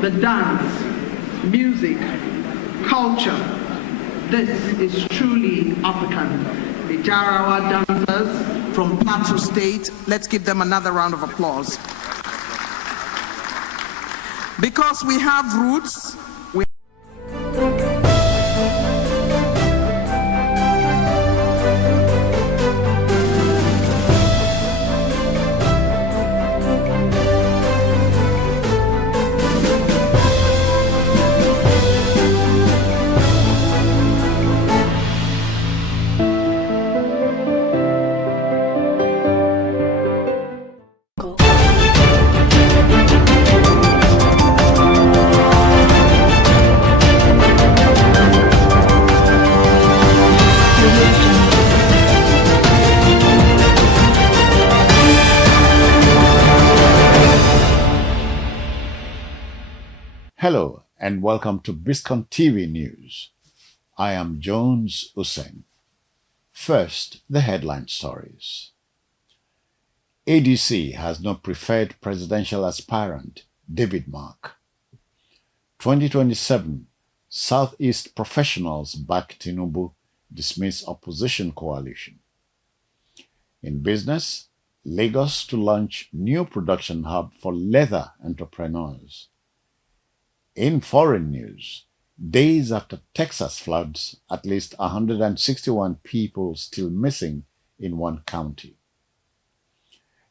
the dance, music, culture. This is truly African. The Jarawa dancers from Plateau State, let's give them another round of applause. Because we have roots, Hello and welcome to Biscon TV News. I am Jones Hussein. First, the headline stories. ADC has no preferred presidential aspirant, David Mark. 2027, Southeast professionals back Tinubu, dismiss opposition coalition. In business, Lagos to launch new production hub for leather entrepreneurs. In foreign news, days after Texas floods, at least 161 people still missing in one county.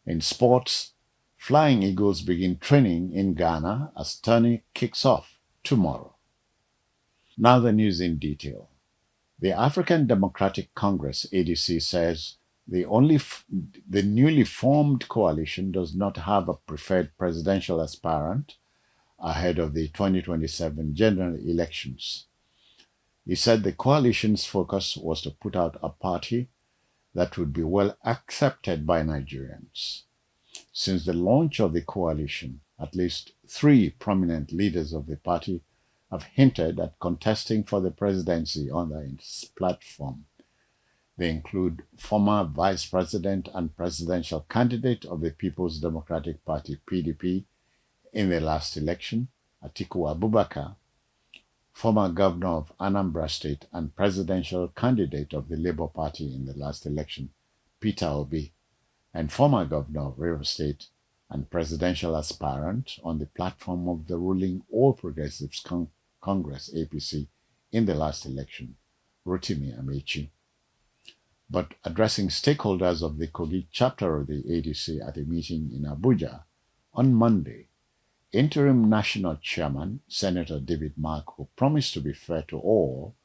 In sports, Flying Eagles begin training in Ghana as tourney kicks off tomorrow. Now the news in detail. The African Democratic Congress, ADC, says the newly formed coalition does not have a preferred presidential aspirant ahead of the 2027 general elections. He said the coalition's focus was to put out a party that would be well accepted by Nigerians. Since the launch of the coalition, at least 3 prominent leaders of the party have hinted at contesting for the presidency under its platform. They include former Vice President and presidential candidate of the People's Democratic Party, PDP, in the last election, Atiku Abubakar, former governor of Anambra State and presidential candidate of the Labour Party in the last election, Peter Obi, and former governor of Rivers State and presidential aspirant on the platform of the ruling All Progressives Congress, APC, in the last election, Rotimi Amechi. But addressing stakeholders of the Kogi chapter of the ADC at a meeting in Abuja on Monday, Interim National Chairman, Senator David Mark, who promised to be fair to all,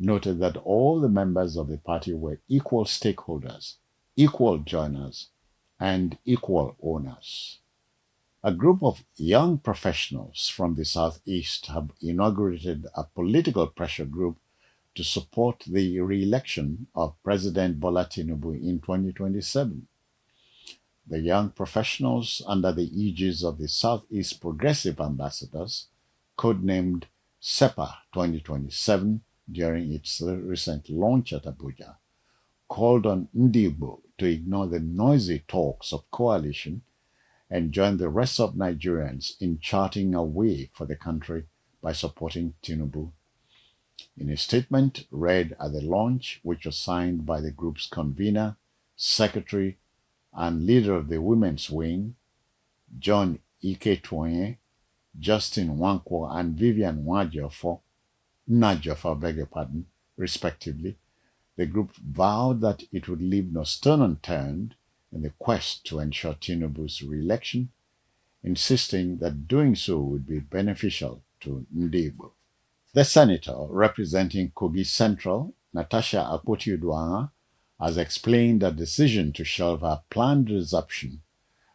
noted that all the members of the party were equal stakeholders, equal joiners, and equal owners. A group of young professionals from the Southeast have inaugurated a political pressure group to support the re-election of President Bola Tinubu in 2027. The young professionals, under the aegis of the Southeast Progressive Ambassadors, codenamed SEPA 2027 during its recent launch at Abuja, called on Ndigbo to ignore the noisy talks of coalition and join the rest of Nigerians in charting a way for the country by supporting Tinubu. In a statement read at the launch, which was signed by the group's convener, secretary, and leader of the women's wing, John Ike Twaye, Justin Wankwo, and Vivian Najofo, respectively, the group vowed that it would leave no stone unturned in the quest to ensure Tinubu's re-election, insisting that doing so would be beneficial to Ndigbo. The senator representing Kogi Central, Natasha Akpoti-Uduaghan, has explained a decision to shelve her planned resumption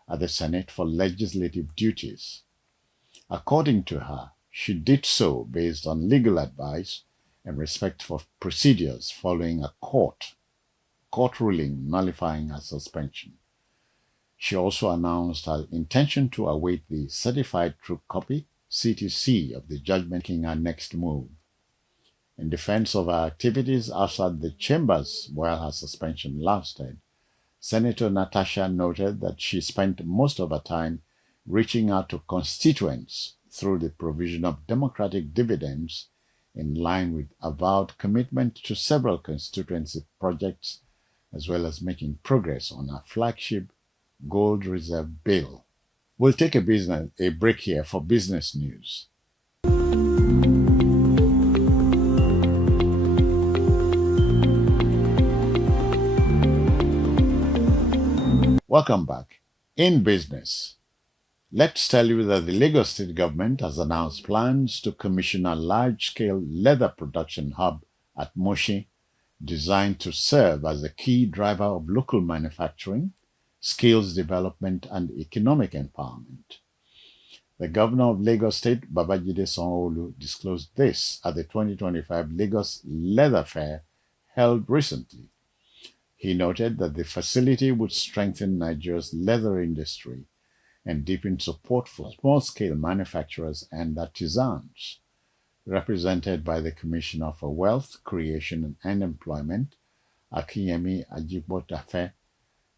at the Senate for legislative duties. According to her, she did so based on legal advice and respect for procedures following a court ruling nullifying her suspension. She also announced her intention to await the certified true copy, CTC, of the judgment making her next move. In defense of her activities outside the chambers while her suspension lasted, Senator Natasha noted that she spent most of her time reaching out to constituents through the provision of democratic dividends in line with avowed commitment to several constituency projects, as well as making progress on our flagship Gold Reserve Bill. We'll take a break here for business news. Welcome back. In business, let's tell you that the Lagos State government has announced plans to commission a large-scale leather production hub at Moshi, designed to serve as a key driver of local manufacturing, skills development, and economic empowerment. The governor of Lagos State, Babajide Sanwo-Olu, disclosed this at the 2025 Lagos Leather Fair held recently. He noted that the facility would strengthen Nigeria's leather industry and deepen support for small-scale manufacturers and artisans. Represented by the Commissioner for Wealth, Creation and Employment, Akinyemi Ajigbotafe,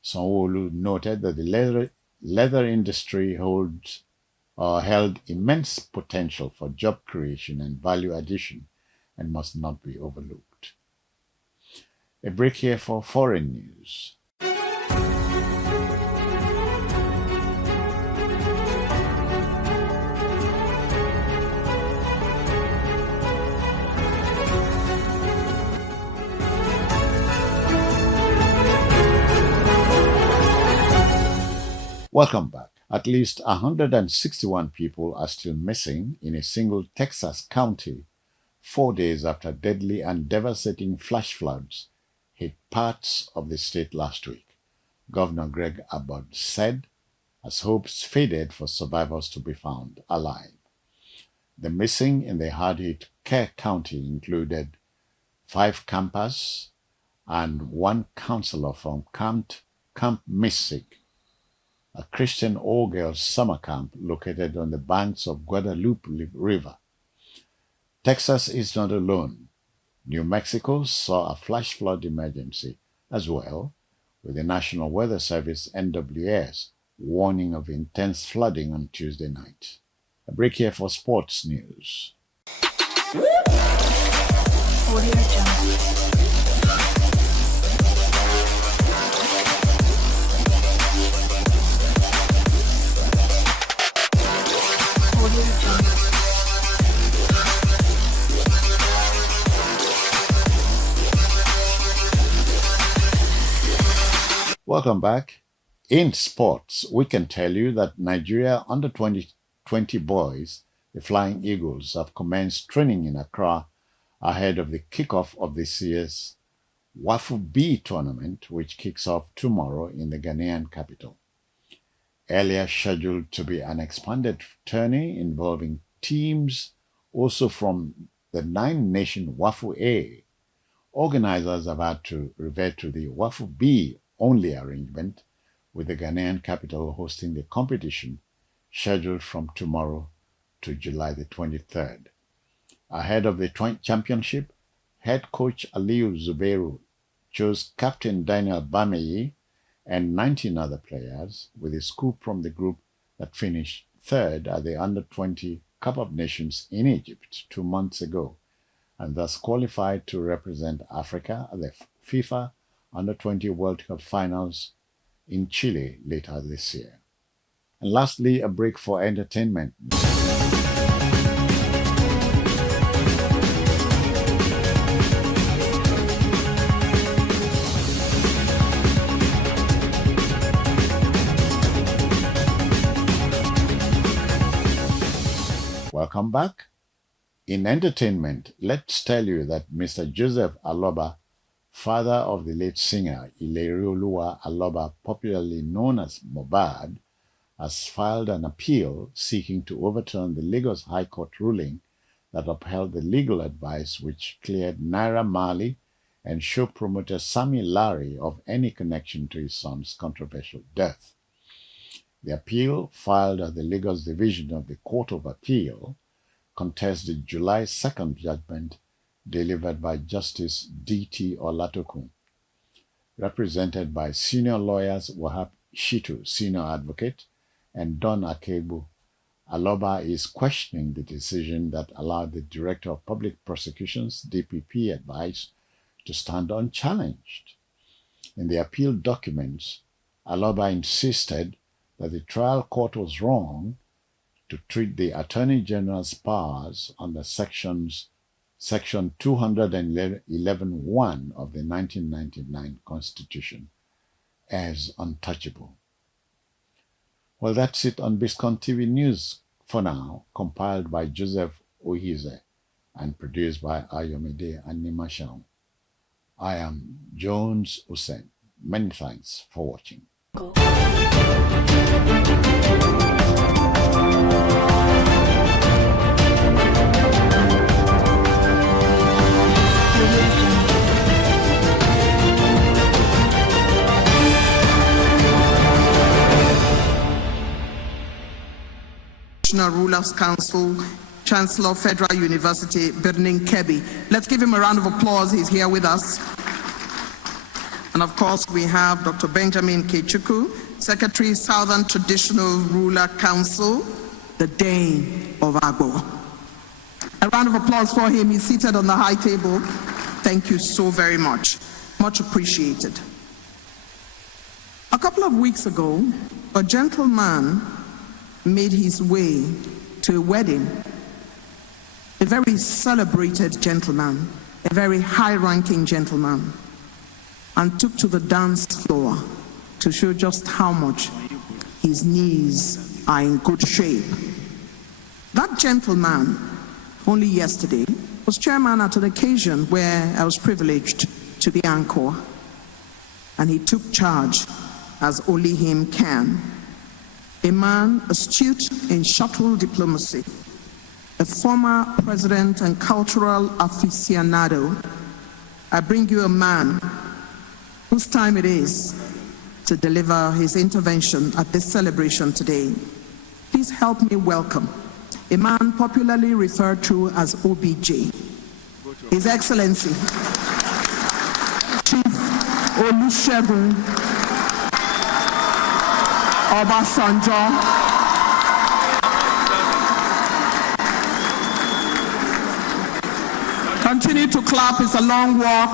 Sanwo-Olu noted that the leather industry held immense potential for job creation and value addition and must not be overlooked. A break here for foreign news. Welcome back. At least 161 people are still missing in a single Texas county 4 days after deadly and devastating flash floods hit parts of the state last week, Governor Greg Abbott said, as hopes faded for survivors to be found alive. The missing in the hard-hit Kerr County included 5 campers and 1 counselor from Camp Mystic, a Christian all-girls summer camp located on the banks of Guadalupe River. Texas is not alone. New Mexico saw a flash flood emergency as well, with the National Weather Service NWS warning of intense flooding on Tuesday night. A break here for sports news. Audio Jungle. Welcome back. In sports, we can tell you that Nigeria under 20 boys, the Flying Eagles, have commenced training in Accra ahead of the kickoff of this year's WAFU B tournament, which kicks off tomorrow in the Ghanaian capital. Earlier scheduled to be an expanded tourney involving teams also from the 9-nation WAFU A. Organizers have had to revert to the WAFU B only arrangement, with the Ghanaian capital hosting the competition scheduled from tomorrow to July the 23rd. Ahead of the championship, head coach Aliyu Zubairu chose captain Daniel Bameyi and 19 other players, with a scoop from the group that finished third at the Under-20 Cup of Nations in Egypt 2 months ago, and thus qualified to represent Africa at the FIFA Under-20 World Cup Finals in Chile later this year. And lastly, a break for entertainment. Welcome back. In entertainment, let's tell you that Mr. Joseph Aloba, father of the late singer Ilerioluwa Aloba, popularly known as Mohbad, has filed an appeal seeking to overturn the Lagos High Court ruling that upheld the legal advice which cleared Naira Marley and show promoter Sammy Larry of any connection to his son's controversial death. The appeal, filed at the Lagos Division of the Court of Appeal, contests the July 2nd judgment delivered by Justice D.T. Olatokun, represented by senior lawyers Wahab Shitu, senior advocate, and Don Akebu, Aloba is questioning the decision that allowed the Director of Public Prosecutions, DPP advice, to stand unchallenged. In the appeal documents, Aloba insisted that the trial court was wrong to treat the Attorney General's powers under Section 211(1) of the 1999 Constitution as untouchable. Well, that's it on Biscon TV News for now, compiled by Joseph Ohize and produced by Ayomide and Nimashao. I am Jones Hussein. Many thanks for watching. Rulers Council, Chancellor, Federal University, Birnin Kebbi. Let's give him a round of applause. He's here with us. And of course, we have Dr. Benjamin Kechuku, Secretary, Southern Traditional Ruler Council, the Dane of Agbo. A round of applause for him. He's seated on the high table. Thank you so very much. Much appreciated. A couple of weeks ago, a gentleman made his way to a wedding. A very celebrated gentleman, a very high-ranking gentleman, and took to the dance floor to show just how much his knees are in good shape. That gentleman, only yesterday, was chairman at an occasion where I was privileged to be anchor, and he took charge as only him can. A man astute in shuttle diplomacy, a former president and cultural aficionado. I bring you a man whose time it is to deliver his intervention at this celebration today. Please help me welcome a man popularly referred to as OBJ, His Excellency, Chief Olusegun Obasanjo. Continue to clap, it's a long walk.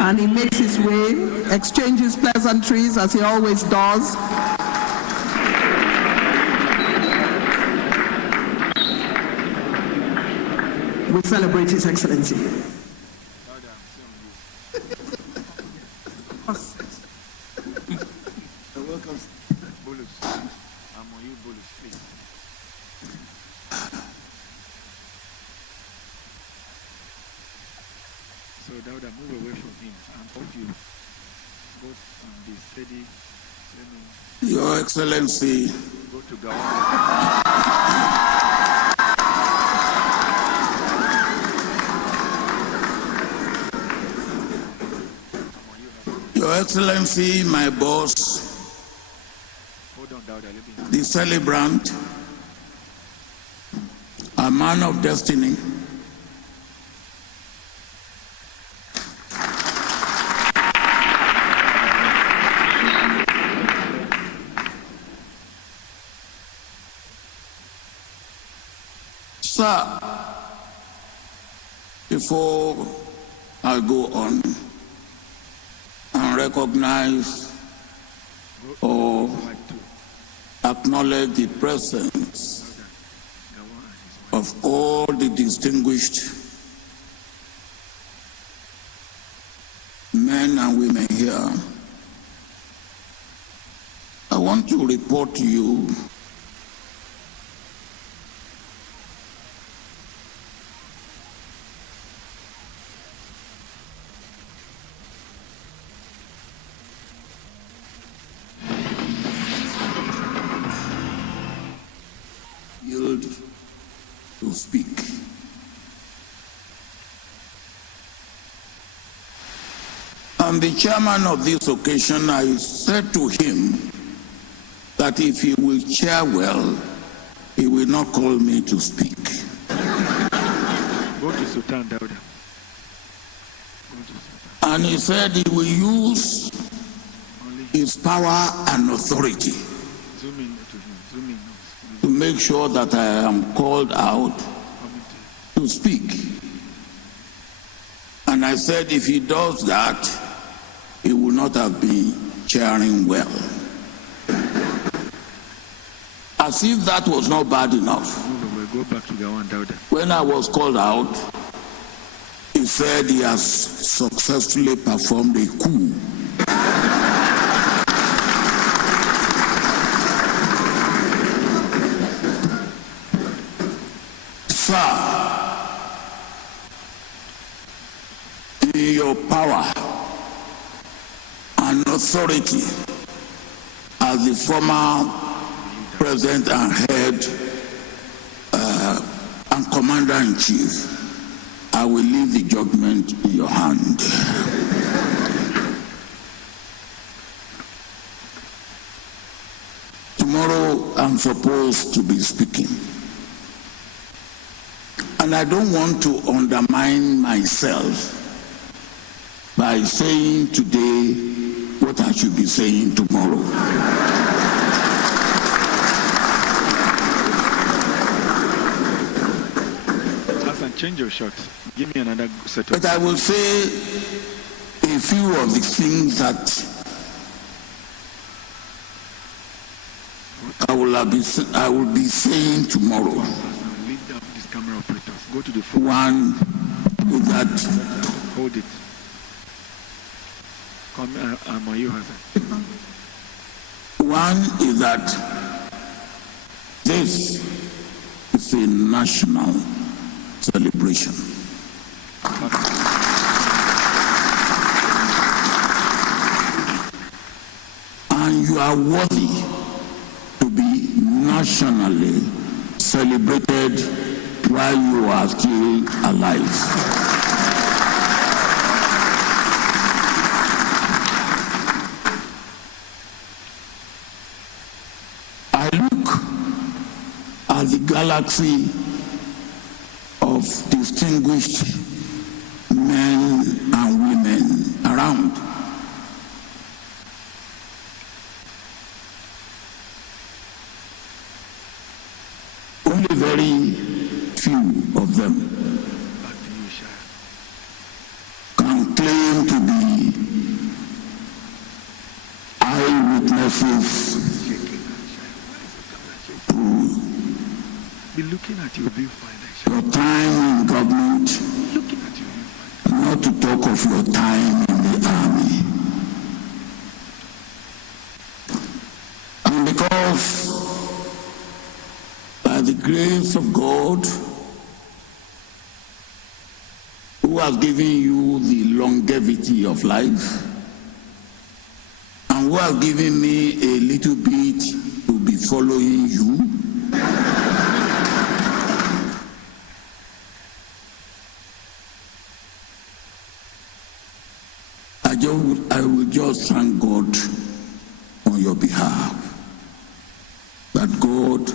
And he makes his way, exchanges pleasantries as he always does. We celebrate His Excellency. Welcome. Bulus. I'm on you, Bulus, please. So, Dauda, move away from him. And hope you go and be steady. Your Excellency. Go to Gawanda. Your Excellency, my boss, Hold on, Dauda, let me. the celebrant, a man of destiny, Sir, before I go on and recognize or acknowledge the presence of all the distinguished men and women here, I want to report to you to speak. On the chairman of this occasion, I said to him that if he will chair well, he will not call me to speak. Go to Sultan Dauda. Go to Sultan. And he said he will use Only his power and authority zoom in to him. Zoom in. to make sure that I am called out Coming to to speak. And I said if he does that, he will not have been chairing well. As if that was not bad enough. we'll go back to Gawan Dauda. When I was called out, he said he has successfully performed a coup. Sir, in your power and authority as the former president and head and commander-in-chief, I will leave the judgment in your hand. Tomorrow I'm supposed to be speaking. And I don't want to undermine myself by saying today what I should be saying tomorrow. Change your shots. Give me another set of. But I will say a few of the things that I will be saying tomorrow. Leave down these camera operators. Go to the phone. One is that Hold it. Come, you Hassan. one is that this is a national celebration. And you are worthy to be nationally celebrated while you are still alive. I look at the galaxy of distinguished men and women around. Only very few of them can claim to be eyewitnesses Be looking at your viewfinder. your time in government, Looking at your viewfinder. not to talk of your time in the army. And because by the grace of God, who has given you the longevity of life, and who has given me a little bit to be following you, I will just thank God on your behalf that God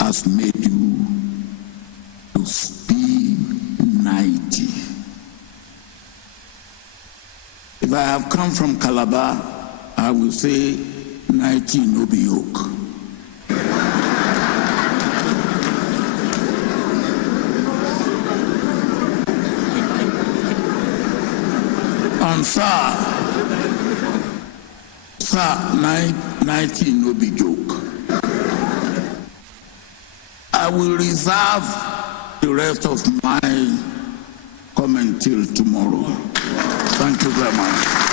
has made you to be 90. If I have come from Calabar, I will say 90 no be yoke. And sir, 90 no be joke. I will reserve the rest of my comment till tomorrow. Thank you very much.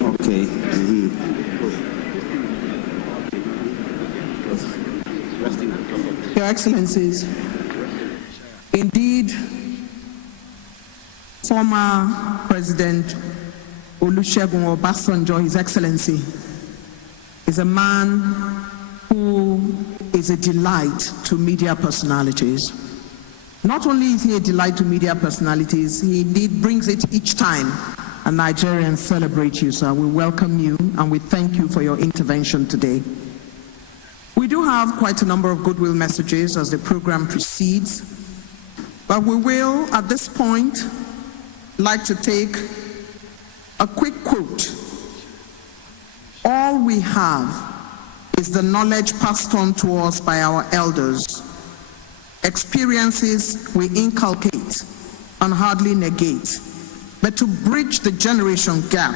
Okay. Your Excellencies, indeed, former President Olusegun Obasanjo, His Excellency, is a man who is a delight to media personalities. Not only is he a delight to media personalities, he indeed brings it each time. And Nigerians celebrate you, sir. We welcome you and we thank you for your intervention today. We do have quite a number of goodwill messages as the program proceeds, but we will, at this point, like to take a quick quote. All we have is the knowledge passed on to us by our elders, experiences we inculcate and hardly negate. But to bridge the generation gap,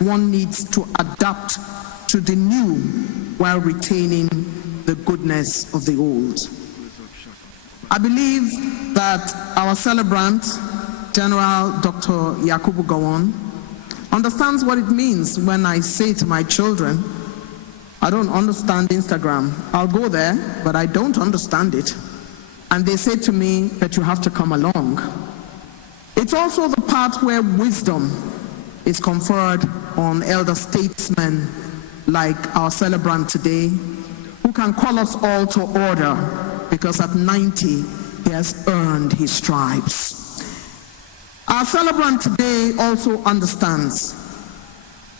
one needs to adapt to the new while retaining the goodness of the old. I believe that our celebrant, General Dr. Yakubu Gowon, understands what it means when I say to my children, I don't understand Instagram. I'll go there, but I don't understand it. And they say to me that you have to come along. It's also the part where wisdom is conferred on elder statesmen like our celebrant today, who can call us all to order because at 90, he has earned his stripes. Our celebrant today also understands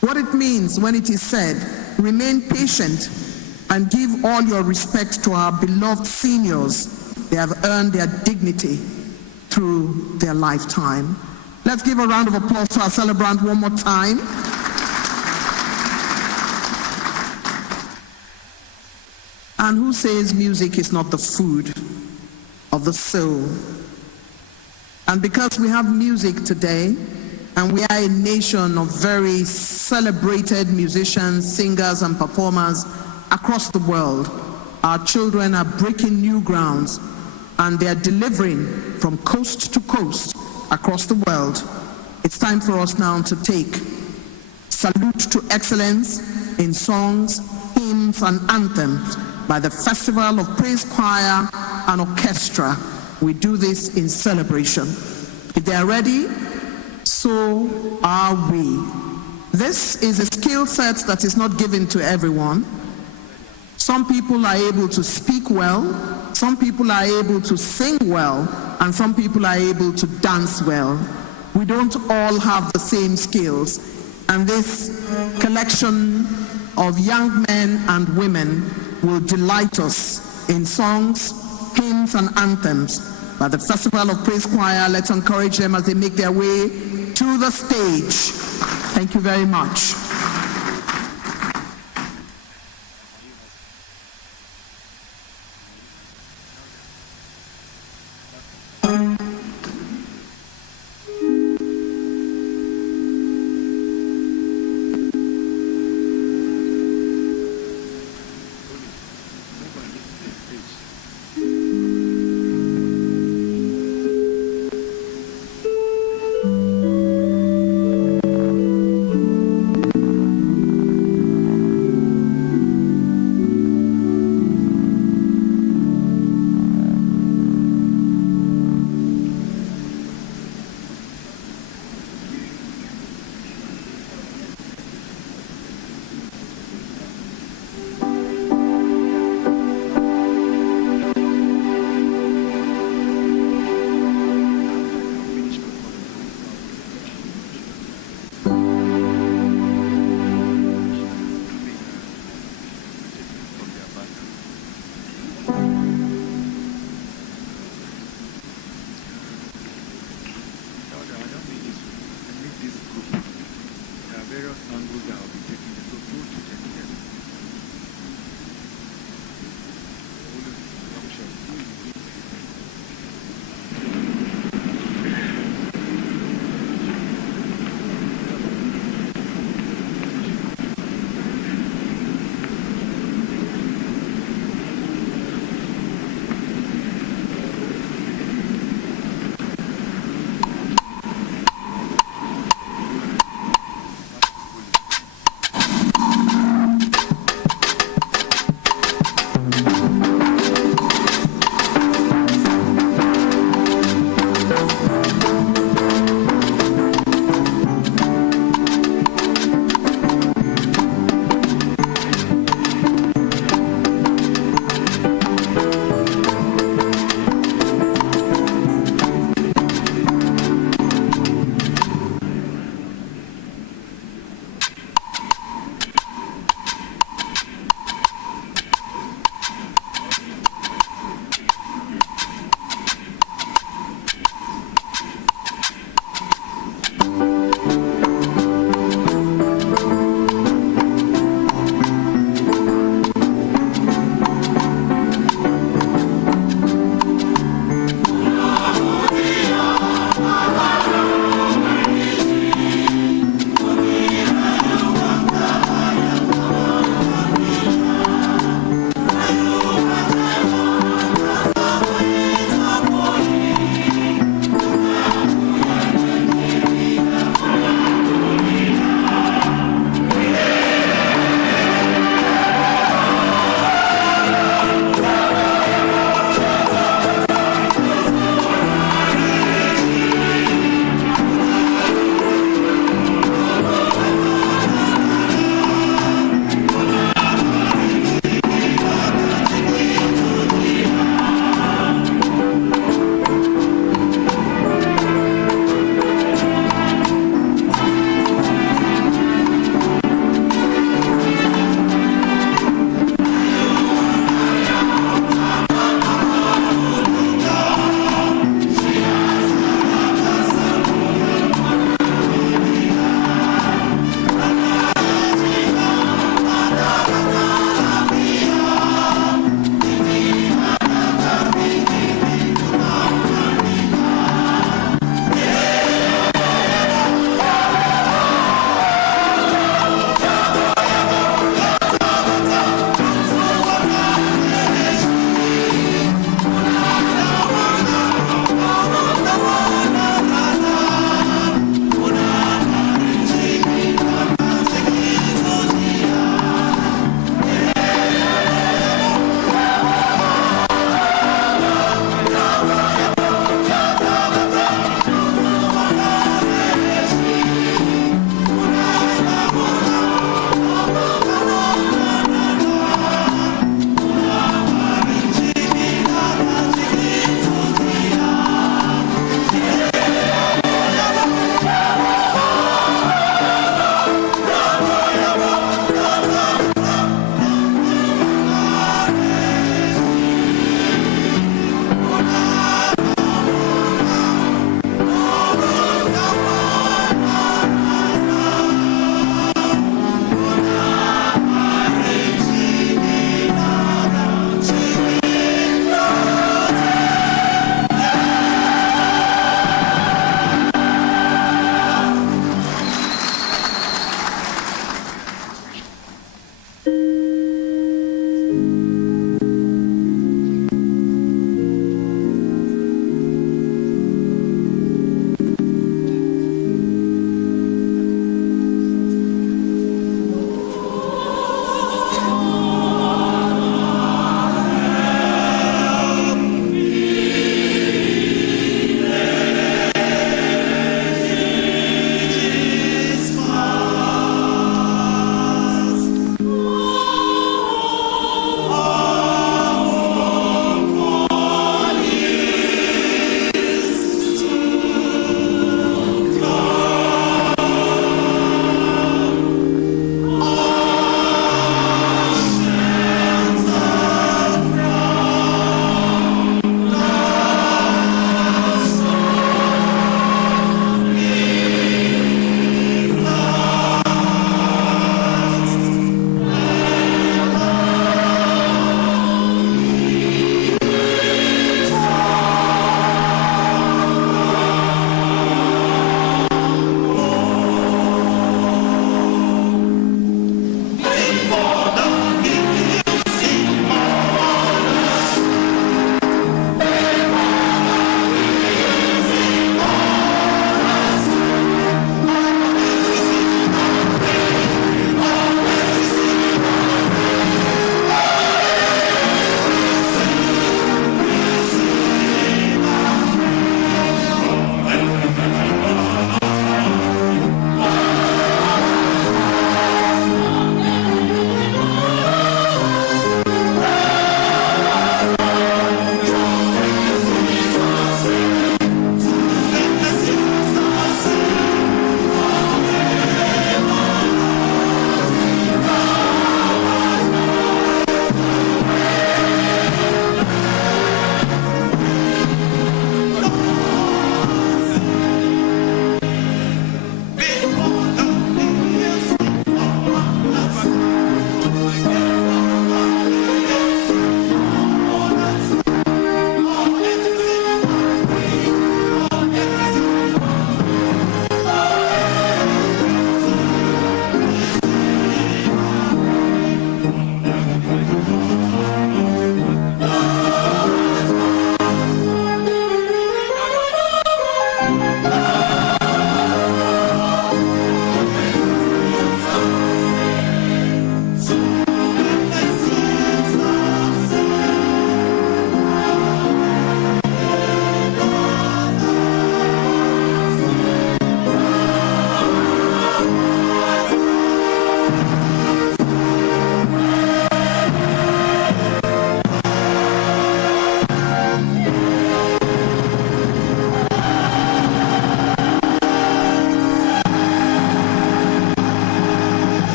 what it means when it is said, remain patient and give all your respect to our beloved seniors. They have earned their dignity through their lifetime. Let's give a round of applause to our celebrant one more time. And who says music is not the food of the soul? And because we have music today, and we are a nation of very celebrated musicians, singers, and performers across the world, our children are breaking new grounds, and they are delivering from coast to coast across the world. It's time for us now to take salute to excellence in songs, hymns, and anthems by the Festival of Praise Choir and Orchestra. We do this in celebration. If they are ready, so are we. This is a skill set that is not given to everyone. Some people are able to speak well, some people are able to sing well, and some people are able to dance well. We don't all have the same skills, and this collection of young men and women will delight us in songs, hymns, and anthems. By the Festival of Praise Choir, let's encourage them as they make their way to the stage. Thank you very much.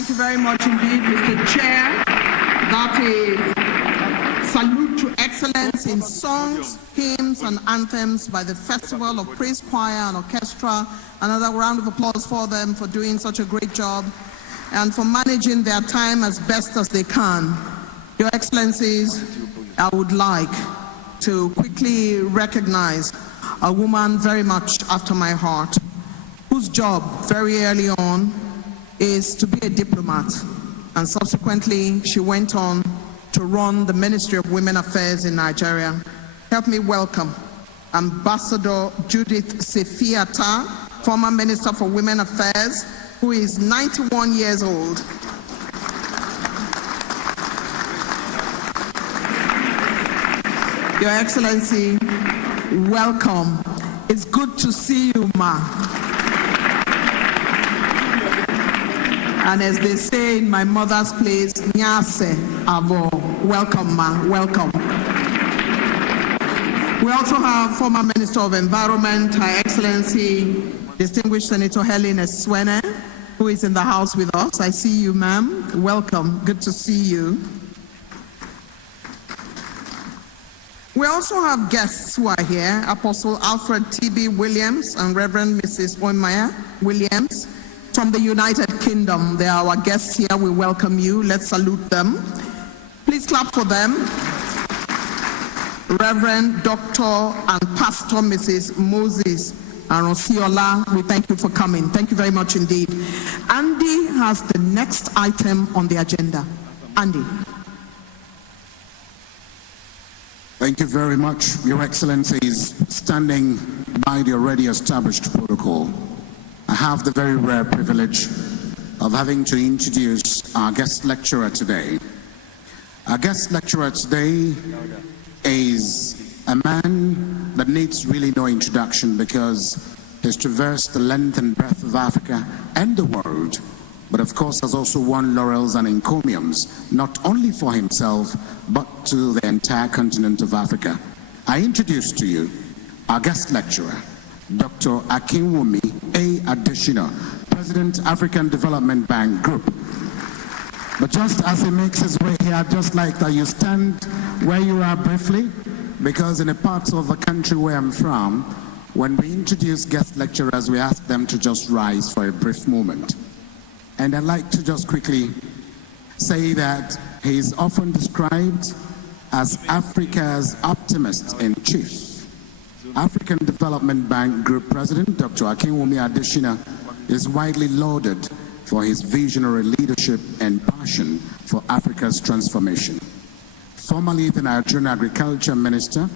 Thank you very much indeed, Mr. Chair. That is salute to excellence in songs, hymns, and anthems by the Festival of Praise Choir and Orchestra. Another round of applause for them for doing such a great job and for managing their time as best as they can. Your Excellencies, I would like to quickly recognize a woman very much after my heart, whose job very early on is to be a diplomat, and subsequently she went on to run the Ministry of Women Affairs in Nigeria. Help me welcome Ambassador Judith Sefiata, former Minister for Women Affairs, who is 91 years old. Your Excellency, welcome. It's good to see you, ma. And as they say in my mother's place, Nyase Avo. Welcome, ma. Welcome. We also have former Minister of Environment, Her Excellency, Distinguished Senator Helen Eswene, who is in the house with us. I see you, ma'am. Welcome. Good to see you. We also have guests who are here, Apostle Alfred T.B. Williams and Reverend Mrs. Oymaya Williams from the United Kingdom. They are our guests here. We welcome you. Let's salute them. Please clap for them. Reverend Dr. and Pastor Mrs. Moses Arosiola, we thank you for coming. Thank you very much indeed. Andy has the next item on the agenda. Andy. Thank you very much, Your Excellencies. Standing by the already established protocol, I have the very rare privilege of having to introduce our guest lecturer today. Our guest lecturer today is a man that needs really no introduction because he's traversed the length and breadth of Africa and the world, but of course has also won laurels and encomiums, not only for himself, but to the entire continent of Africa. I introduce to you our guest lecturer, Dr. Akinwumi A. Adesina, President, African Development Bank Group. But just as he makes his way here, I'd just like that you stand where you are briefly, because in the parts of the country where I'm from, when we introduce guest lecturers, we ask them to just rise for a brief moment. And I'd like to just quickly say that he is often described as Africa's optimist in chief. African Development Bank Group President Dr. Akinwumi Adesina is widely lauded for his visionary leadership and passion for Africa's transformation. Formerly the Nigerian Agriculture Minister,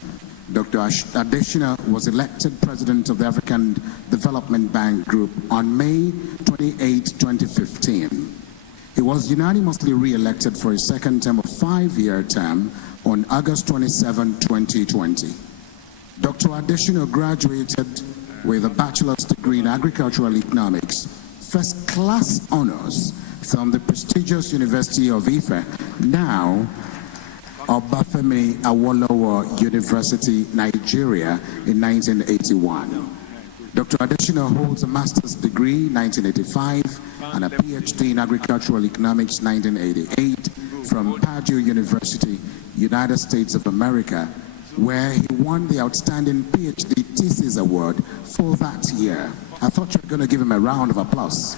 Dr. Adesina was elected President of the African Development Bank Group on May 28, 2015. He was unanimously re-elected for his second term of 5-year term on August 27, 2020. Dr. Adesina graduated with a bachelor's degree in agricultural economics, first-class honors from the prestigious University of Ife, now Obafemi Awolowo University, Nigeria, in 1981. Dr. Adesina holds a master's degree 1985 and a PhD in agricultural economics 1988 from Purdue University, United States of America, where he won the Outstanding PhD Thesis Award for that year. I thought you were going to give him a round of applause.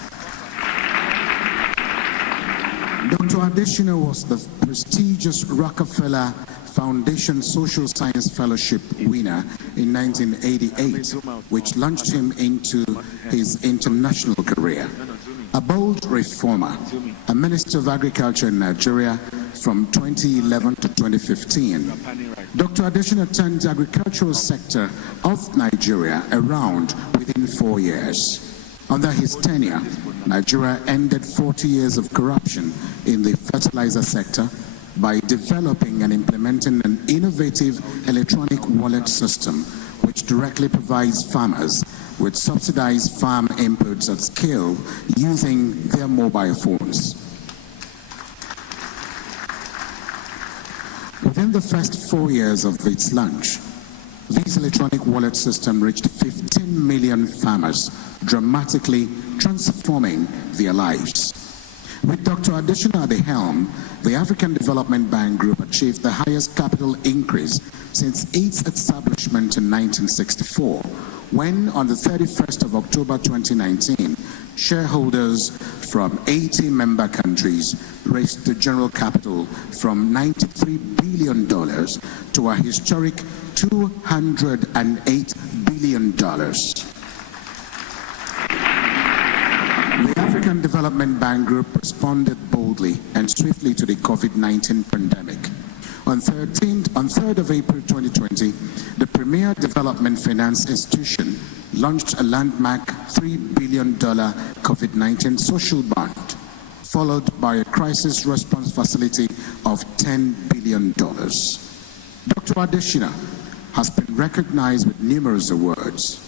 Dr. Adesina was the prestigious Rockefeller Foundation Social Science Fellowship winner in 1988, which launched him into his international career. A bold reformer, a Minister of Agriculture in Nigeria from 2011 to 2015. Dr. Adesina turned the agricultural sector of Nigeria around within 4 years. Under his tenure, Nigeria ended 40 years of corruption in the fertilizer sector by developing and implementing an innovative electronic wallet system which directly provides farmers with subsidized farm inputs at scale using their mobile phones. Within the first 4 years of its launch, this electronic wallet system reached 15 million farmers, dramatically transforming their lives. With Dr. Adesina at the helm, the African Development Bank Group achieved the highest capital increase since its establishment in 1964, when on the 31st of October 2019, shareholders from 80 member countries raised the general capital from $93 billion to a historic $208 billion. The African Development Bank Group responded boldly and swiftly to the COVID-19 pandemic. On 3rd of April 2020, the premier development finance institution launched a landmark $3 billion COVID-19 social bond, followed by a crisis response facility of $10 billion. Dr. Adesina has been recognized with numerous awards.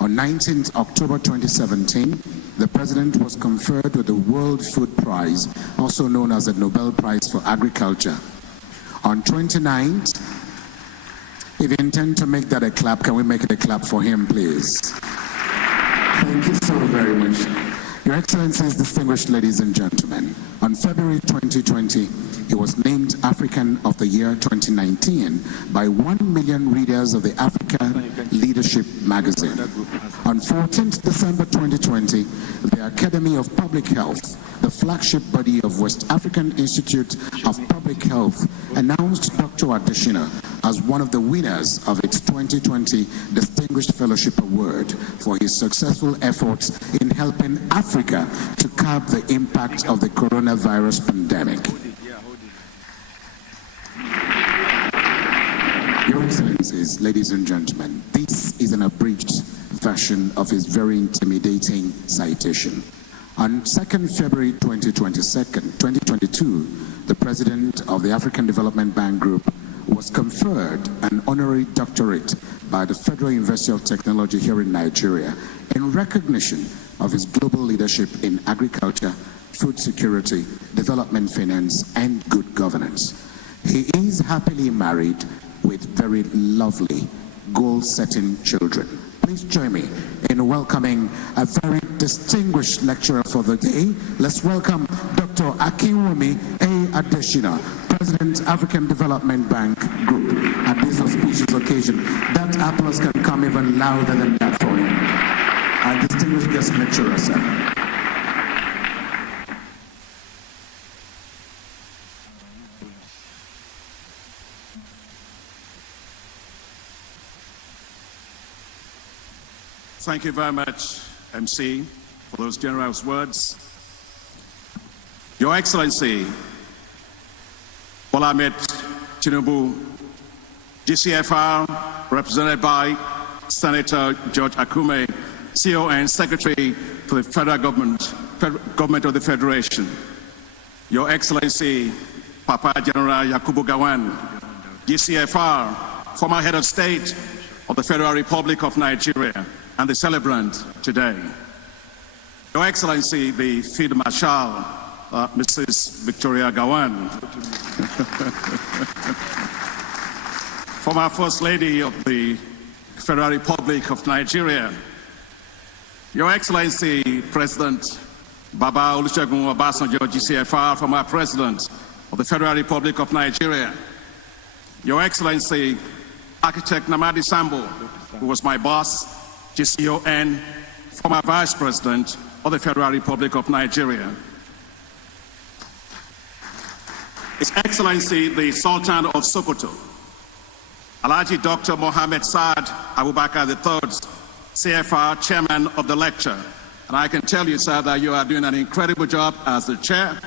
On 19th October 2017, the President was conferred with the World Food Prize, also known as the Nobel Prize for Agriculture. On 29th, if you intend to make that a clap, can we make it a clap for him, please? Thank you so very much. Your Excellencies, distinguished ladies and gentlemen, on February 2020, he was named African of the Year 2019 by 1 million readers of the Africa Leadership magazine. On 14th December 2020, the Academy of Public Health, the flagship body of West African Institute of Public Health, announced Dr. Adesina as one of the winners of its 2020 Distinguished Fellowship Award for his successful efforts in helping Africa to curb the impact of the coronavirus pandemic. Your Excellencies, ladies and gentlemen, this is an abridged version of his very intimidating citation. On 2nd February 2022, the President of the African Development Bank Group was conferred an honorary doctorate by the Federal University of Technology here in Nigeria in recognition of his global leadership in agriculture, food security, development finance, and good governance. He is happily married with very lovely, goal-setting children. Please join me in welcoming a very distinguished lecturer for the day. Let's welcome Dr. Akinwumi A. Adesina, President, African Development Bank Group. At this auspicious occasion, that applause can come even louder than that for him. Our distinguished guest lecturer, sir. Thank you very much, MC, for those generous words. Your Excellency, Bola Ahmed Tinubu, GCFR, represented by Senator George Akume, CEO and Secretary to the Federal Government of the Federation. Your Excellency, Papa General Yakubu Gowon, GCFR, former Head of State of the Federal Republic of Nigeria, and the celebrant today. Your Excellency, the Field Marshal, Mrs. Victoria Gowon, former First Lady of the Federal Republic of Nigeria. Your Excellency, President Baba Olusegun Obasanjo, GCFR, former President of the Federal Republic of Nigeria. Your Excellency, Architect Namadi Sambo, who was my boss, GCON, former Vice President of the Federal Republic of Nigeria. His Excellency, the Sultan of Sokoto, Alhaji Dr. Mohammed Saad Abubakar III, CFR Chairman of the lecture. And I can tell you, sir, that you are doing an incredible job as the chair,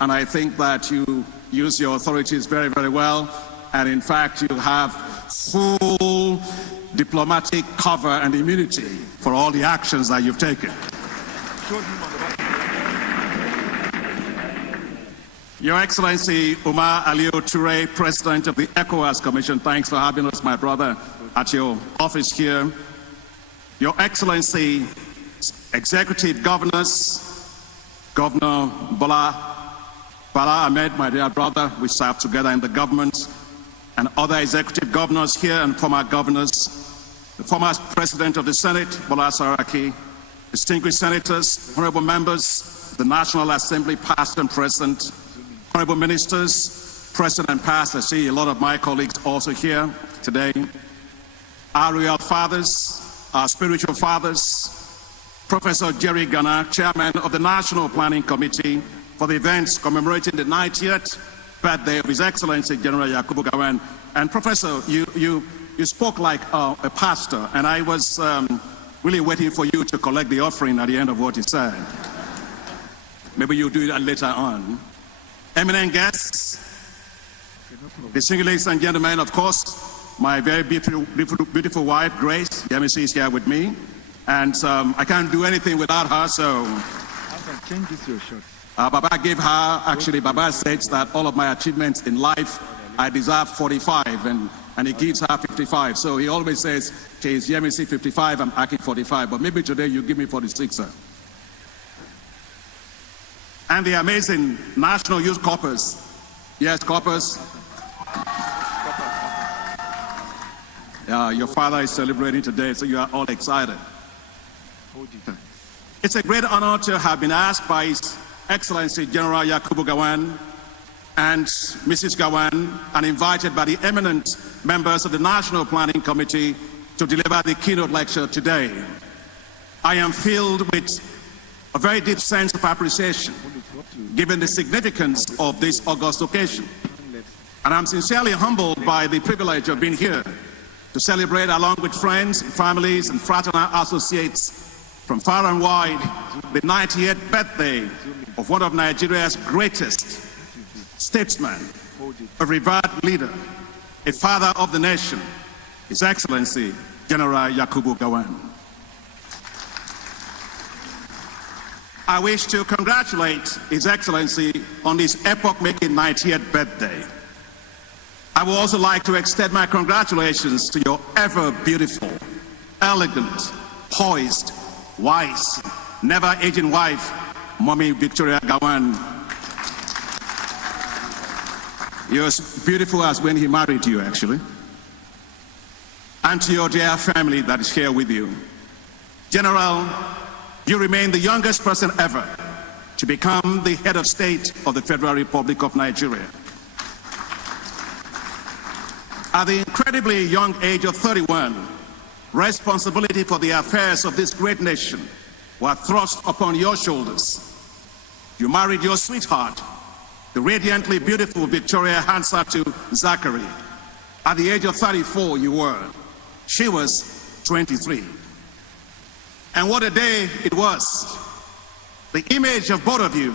and I think that you use your authorities very, very well, and in fact, you have full diplomatic cover and immunity for all the actions that you've taken. Your Excellency Umar Aliou Touré, President of the ECOWAS Commission, thanks for having us, my brother, at your office here. Your Excellency, Executive Governors, Governor Bala Ahmed, my dear brother, we serve together in the government, and other executive governors here and former governors, the former President of the Senate, Bola Saraki, distinguished senators, honorable members, the National Assembly, past and present, honorable ministers, present and past. I see a lot of my colleagues also here today. Our royal fathers, our spiritual fathers, Professor Jerry Ghana, chairman of the National Planning Committee for the events commemorating the 90th birthday of His Excellency General Yakubu Gowon. And Professor, you spoke like a pastor, and I was really waiting for you to collect the offering at the end of what you said. Maybe you'll do that later on. Eminent guests, distinguished ladies and gentlemen, of course, my very beautiful wife, Grace, Yemisi, is here with me. And I can't do anything without her, so Change this your shot. Baba gave her, actually Baba says that all of my achievements in life, I deserve 45, and he gives her 55. So he always says, she's Yemisi 55, I'm Aki 45, but maybe today you give me 46, sir. And the amazing National Youth Corpus. Yes, Corpus. Your father is celebrating today, so you are all excited. It's a great honor to have been asked by His Excellency General Yakubu Gowon and Mrs. Gowon, and invited by the eminent members of the National Planning Committee to deliver the keynote lecture today. I am filled with a very deep sense of appreciation given the significance of this august occasion. And I'm sincerely humbled by the privilege of being here to celebrate along with friends, families, and fraternal associates from far and wide the 90th birthday of one of Nigeria's greatest statesmen, a revered leader, a father of the nation, His Excellency General Yakubu Gowon. I wish to congratulate His Excellency on his epoch-making 90th birthday. I would also like to extend my congratulations to your ever-beautiful, elegant, poised, wise, never-aging wife, Mommy Victoria Gowon. You're as beautiful as when he married you, actually. And to your dear family that is here with you. General, you remain the youngest person ever to become the head of state of the Federal Republic of Nigeria. At the incredibly young age of 31, responsibility for the affairs of this great nation were thrust upon your shoulders. You married your sweetheart, the radiantly beautiful Victoria Hansatu Zachary. At the age of 34, you were. She was 23. And what a day it was. The image of both of you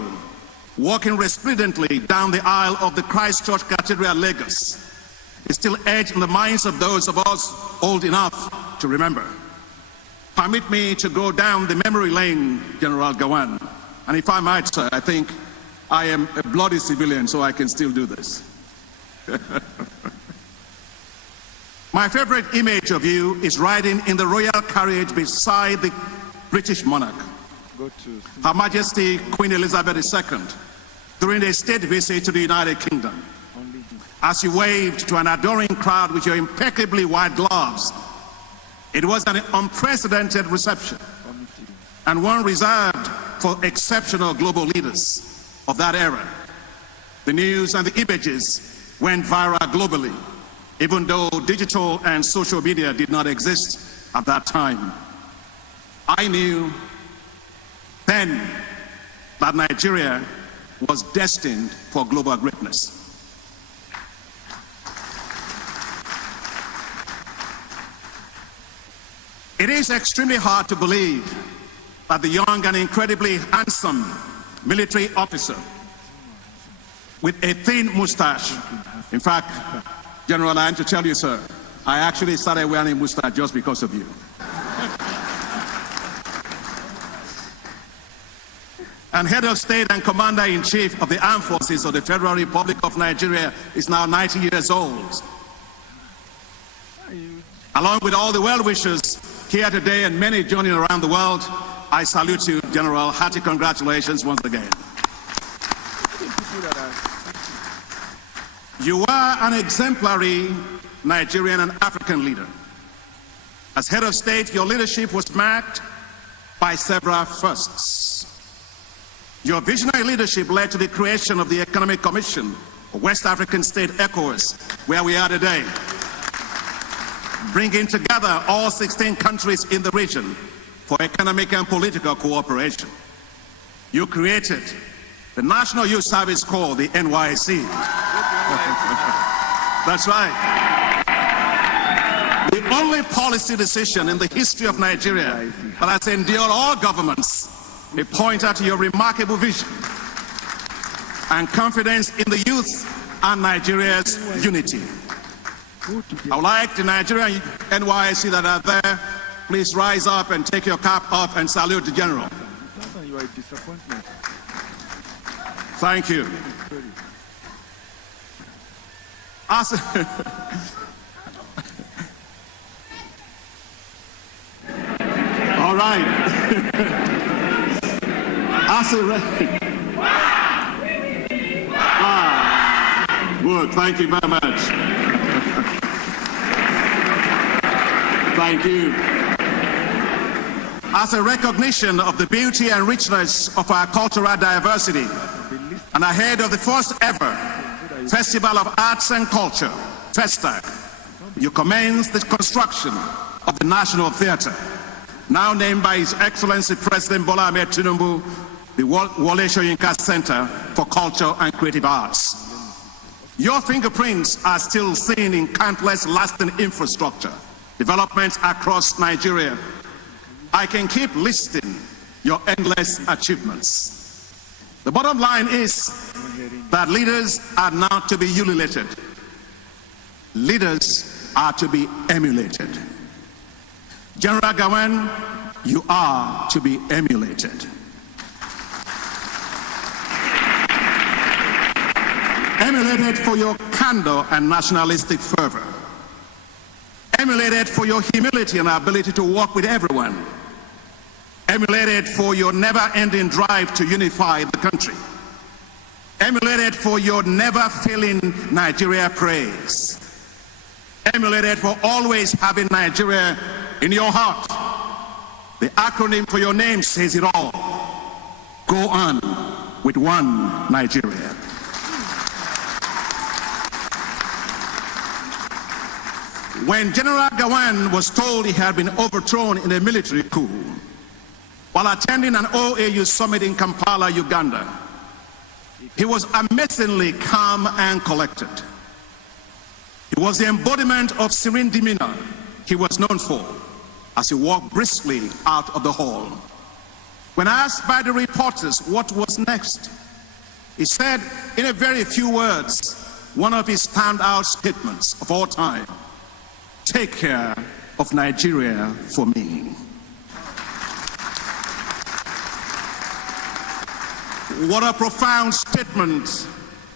walking resplendently down the aisle of the Christ Church Cathedral, Lagos, is still etched in the minds of those of us old enough to remember. Permit me to go down the memory lane, General Gowon. And if I might, sir, I think I am a bloody civilian, so I can still do this. My favorite image of you is riding in the royal carriage beside the British monarch, Her Majesty Queen Elizabeth II, during a state visit to the United Kingdom. As you waved to an adoring crowd with your impeccably white gloves, it was an unprecedented reception, and one reserved for exceptional global leaders of that era. The news and the images went viral globally, even though digital and social media did not exist at that time. I knew then that Nigeria was destined for global greatness. It is extremely hard to believe that the young and incredibly handsome military officer with a thin mustache, in fact, General, I want to tell you, sir, I actually started wearing a mustache just because of you. And head of state and commander-in-chief of the armed forces of the Federal Republic of Nigeria is now 90 years old. Along with all the well-wishers here today and many joining around the world, I salute you, General. Hearty congratulations once again. You are an exemplary Nigerian and African leader. As head of state, your leadership was marked by several firsts. Your visionary leadership led to the creation of the Economic Commission of West African State ECOWAS, where we are today, bringing together all 16 countries in the region for economic and political cooperation. You created the National Youth Service Corps, the NYC. That's right. The only policy decision in the history of Nigeria that has endured all governments. They point out to your remarkable vision and confidence in the youth and Nigeria's unity. I would like the Nigerian NYC that are there, please rise up and take your cap off and salute the general. You are a disappointment. Thank you. All right. Good, thank you very much. Thank you. As a recognition of the beauty and richness of our cultural diversity, and ahead of the first ever Festival of Arts and Culture, FESTAC, you commenced the construction of the National Theatre, now named by His Excellency President Bola Ahmed Tinubu, the Wole Soyinka Center for Culture and Creative Arts. Your fingerprints are still seen in countless lasting infrastructure developments across Nigeria. I can keep listing your endless achievements. The bottom line is that leaders are not to be emulated. Leaders are to be emulated. General Gawan, you are to be emulated. Emulated for your candor and nationalistic fervor. Emulated for your humility and ability to work with everyone. Emulated for your never-ending drive to unify the country. Emulated for your never-failing Nigeria praise. Emulated for always having Nigeria in your heart. The acronym for your name says it all. Go on with one Nigeria. When General Gawan was told he had been overthrown in a military coup while attending an OAU summit in Kampala, Uganda, he was amazingly calm and collected. He was the embodiment of serene demeanor he was known for as he walked briskly out of the hall. When asked by the reporters what was next, he said in a very few words, one of his standout statements of all time: "Take care of Nigeria for me." What a profound statement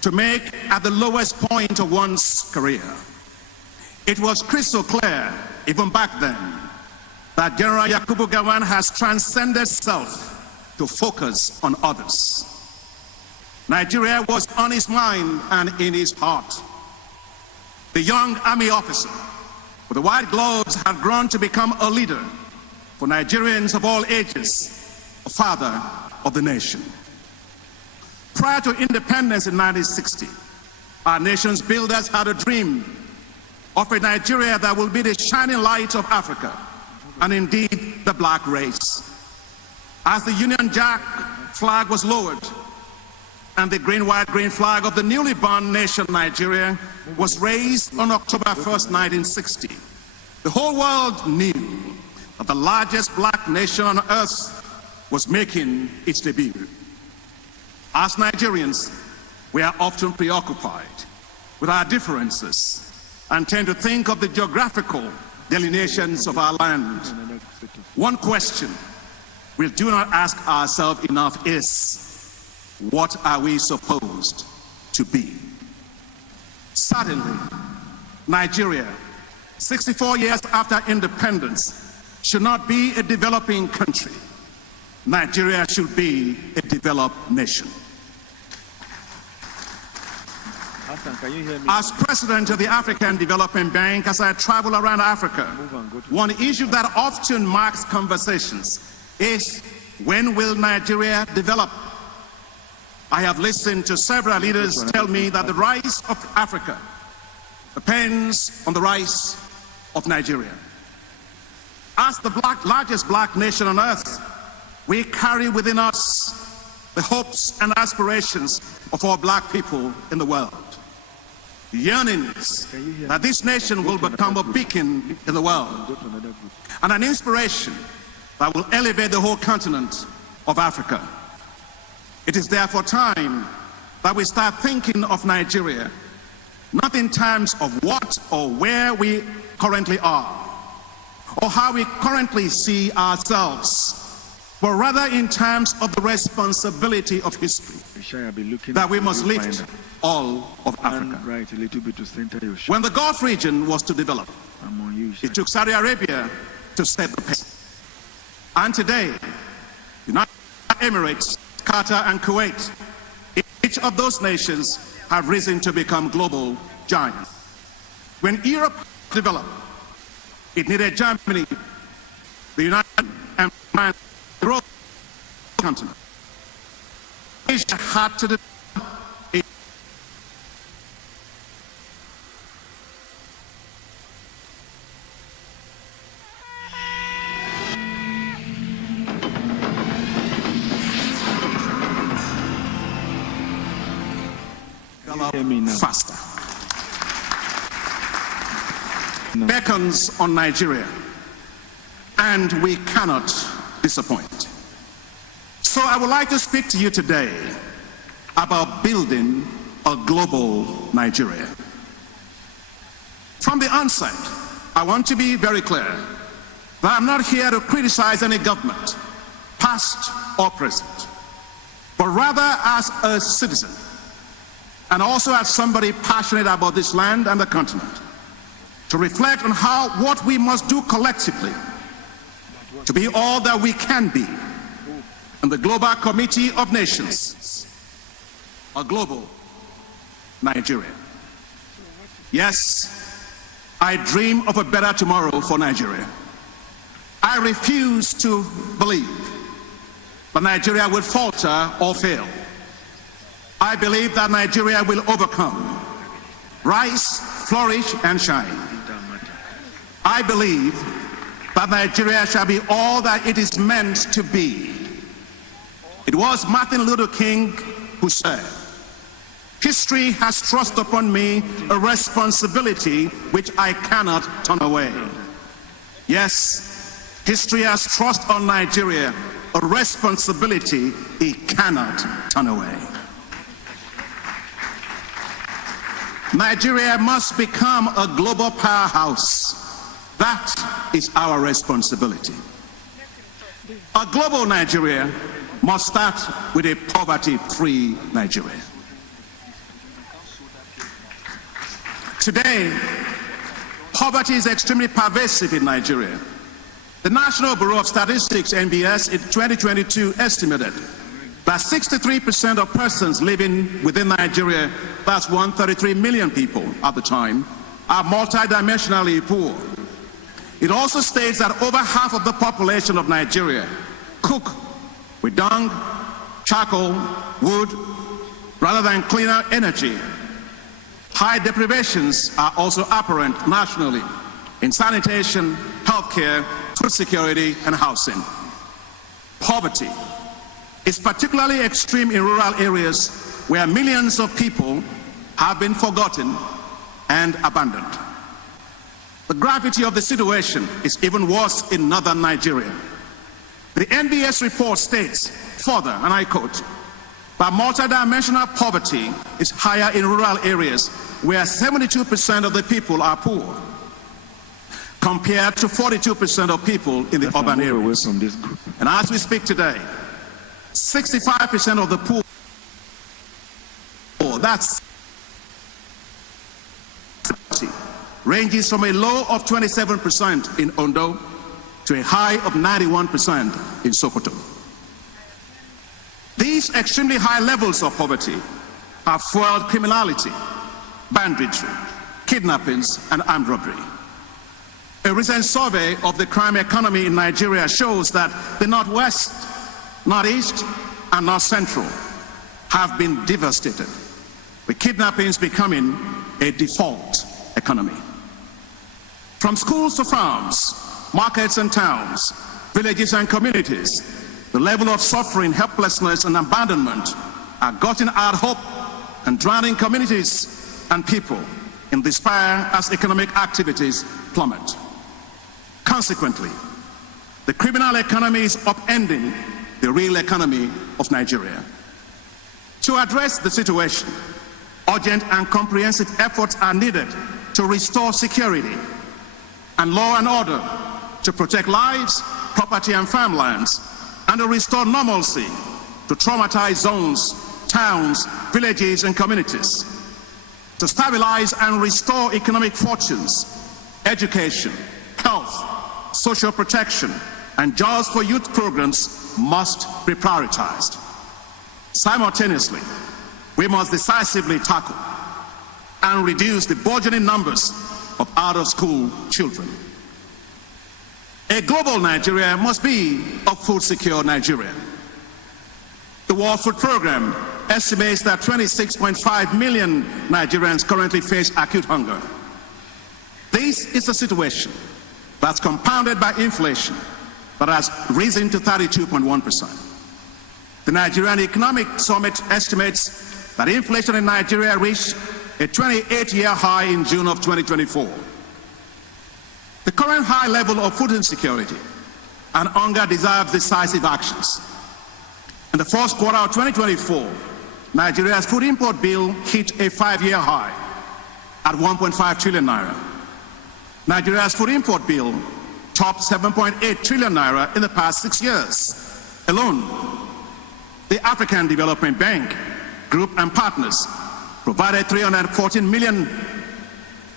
to make at the lowest point of one's career. It was crystal clear, even back then, that General Yakubu Gowon has transcended self to focus on others. Nigeria was on his mind and in his heart. The young army officer with the white gloves had grown to become a leader for Nigerians of all ages, a father of the nation. Prior to independence in 1960, our nation's builders had a dream of a Nigeria that will be the shining light of Africa, and indeed the black race. As the Union Jack flag was lowered and the green, white, green flag of the newly born nation Nigeria was raised on October 1st, 1960, the whole world knew that the largest black nation on earth was making its debut. As Nigerians, we are often preoccupied with our differences and tend to think of the geographical delineations of our land. One question we do not ask ourselves enough is, what are we supposed to be? Suddenly, Nigeria, 64 years after independence, should not be a developing country. Nigeria should be a developed nation. Hassan, can you hear me? As president of the African Development Bank, as I travel around Africa, one issue that often marks conversations is, when will Nigeria develop? I have listened to several leaders tell me that the rise of Africa depends on the rise of Nigeria. As the largest black nation on earth, we carry within us the hopes and aspirations of all black people in the world. The yearnings that this nation will become a beacon in the world and an inspiration that will elevate the whole continent of Africa. It is therefore time that we start thinking of Nigeria not in terms of what or where we currently are or how we currently see ourselves, but rather in terms of the responsibility of history that we must lift all of Africa. Right, a little bit to center your shot. When the Gulf region was to develop, I'm on you, it took Saudi Arabia to set the pace. And today, United Emirates, Qatar, and Kuwait, each of those nations have risen to become global giants. When Europe developed, it needed Germany, the United States, and France to grow the continent. Asia had to develop faster. No. Beckons on Nigeria, and we cannot disappoint. So I would like to speak to you today about building a global Nigeria. From the onset, I want to be very clear that I'm not here to criticize any government, past or present, but rather as a citizen and also as somebody passionate about this land and the continent, to reflect on what we must do collectively to be all that we can be in the global committee of nations, a global Nigeria. Yes, I dream of a better tomorrow for Nigeria. I refuse to believe that Nigeria will falter or fail. I believe that Nigeria will overcome, rise, flourish, and shine. I believe that Nigeria shall be all that it is meant to be. It was Martin Luther King who said, "History has thrust upon me a responsibility which I cannot turn away." Yes, history has thrust on Nigeria a responsibility it cannot turn away. Nigeria must become a global powerhouse. That is our responsibility. A global Nigeria must start with a poverty-free Nigeria. Today, poverty is extremely pervasive in Nigeria. The National Bureau of Statistics, NBS, in 2022 estimated that 63% of persons living within Nigeria, that's 133 million people at the time, are multidimensionally poor. It also states that over half of the population of Nigeria cook with dung, charcoal, wood, rather than cleaner energy. High deprivations are also apparent nationally in sanitation, healthcare, food security, and housing. Poverty is particularly extreme in rural areas where millions of people have been forgotten and abandoned. The gravity of the situation is even worse in northern Nigeria. The NBS report states further, and I quote, that multidimensional poverty is higher in rural areas where 72% of the people are poor, compared to 42% of people in the urban areas. And as we speak today, 65% of the poor, that's ranges from a low of 27% in Ondo to a high of 91% in Sokoto. These extremely high levels of poverty have fueled criminality, banditry, kidnappings, and armed robbery. A recent survey of the crime economy in Nigeria shows that the Northwest, Northeast, and North Central have been devastated, with kidnappings becoming a default economy. From schools to farms, markets and towns, villages and communities, the level of suffering, helplessness, and abandonment are gutting out hope and drowning communities and people in despair as economic activities plummet. Consequently, the criminal economy is upending the real economy of Nigeria. To address the situation, urgent and comprehensive efforts are needed to restore security and law and order, to protect lives, property and farmlands, and to restore normalcy to traumatized zones, towns, villages and communities, to stabilize and restore economic fortunes, education, health, social protection, and jobs for youth programs must be prioritized. Simultaneously, we must decisively tackle and reduce the burgeoning numbers of out-of-school children. A global Nigeria must be a food-secure Nigeria. The World Food Programme estimates that 26.5 million Nigerians currently face acute hunger. This is a situation that's compounded by inflation that has risen to 32.1%. The Nigerian Economic Summit estimates that inflation in Nigeria reached a 28-year high in June of 2024. The current high level of food insecurity and hunger deserves decisive actions. In the first quarter of 2024, Nigeria's food import bill hit a 5-year high at 1.5 trillion naira. Nigeria's food import bill topped 7.8 trillion naira in the past 6 years alone. The African Development Bank Group and partners provided 314 million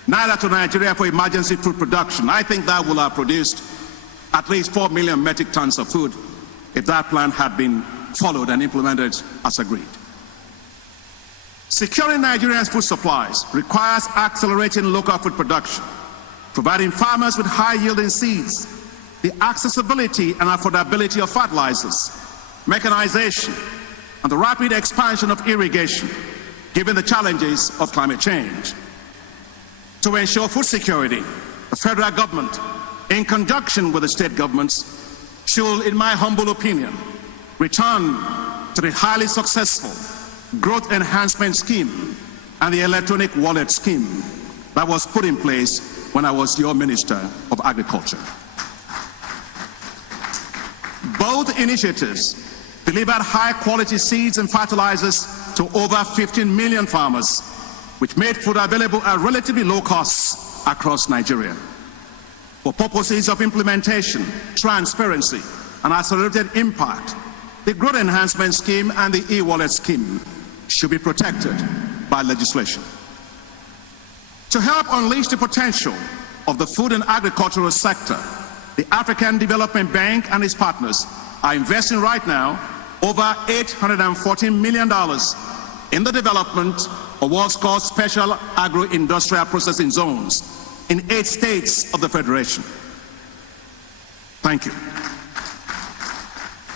naira to Nigeria for emergency food production. I think that will have produced at least 4 million metric tons of food if that plan had been followed and implemented as agreed. Securing Nigeria's food supplies requires accelerating local food production, providing farmers with high-yielding seeds, the accessibility and affordability of fertilizers, mechanization, and the rapid expansion of irrigation, given the challenges of climate change. To ensure food security, the federal government, in conjunction with the state governments, should, in my humble opinion, return to the highly successful growth enhancement scheme and the electronic wallet scheme that was put in place when I was your Minister of Agriculture. Both initiatives delivered high-quality seeds and fertilizers to over 15 million farmers, which made food available at relatively low costs across Nigeria. For purposes of implementation, transparency, and accelerated impact, the Growth Enhancement Scheme and the e-wallet scheme should be protected by legislation. To help unleash the potential of the food and agricultural sector, the African Development Bank and its partners are investing right now over $814 million in the development of what's called special agro-industrial processing zones in 8 states of the Federation. Thank you.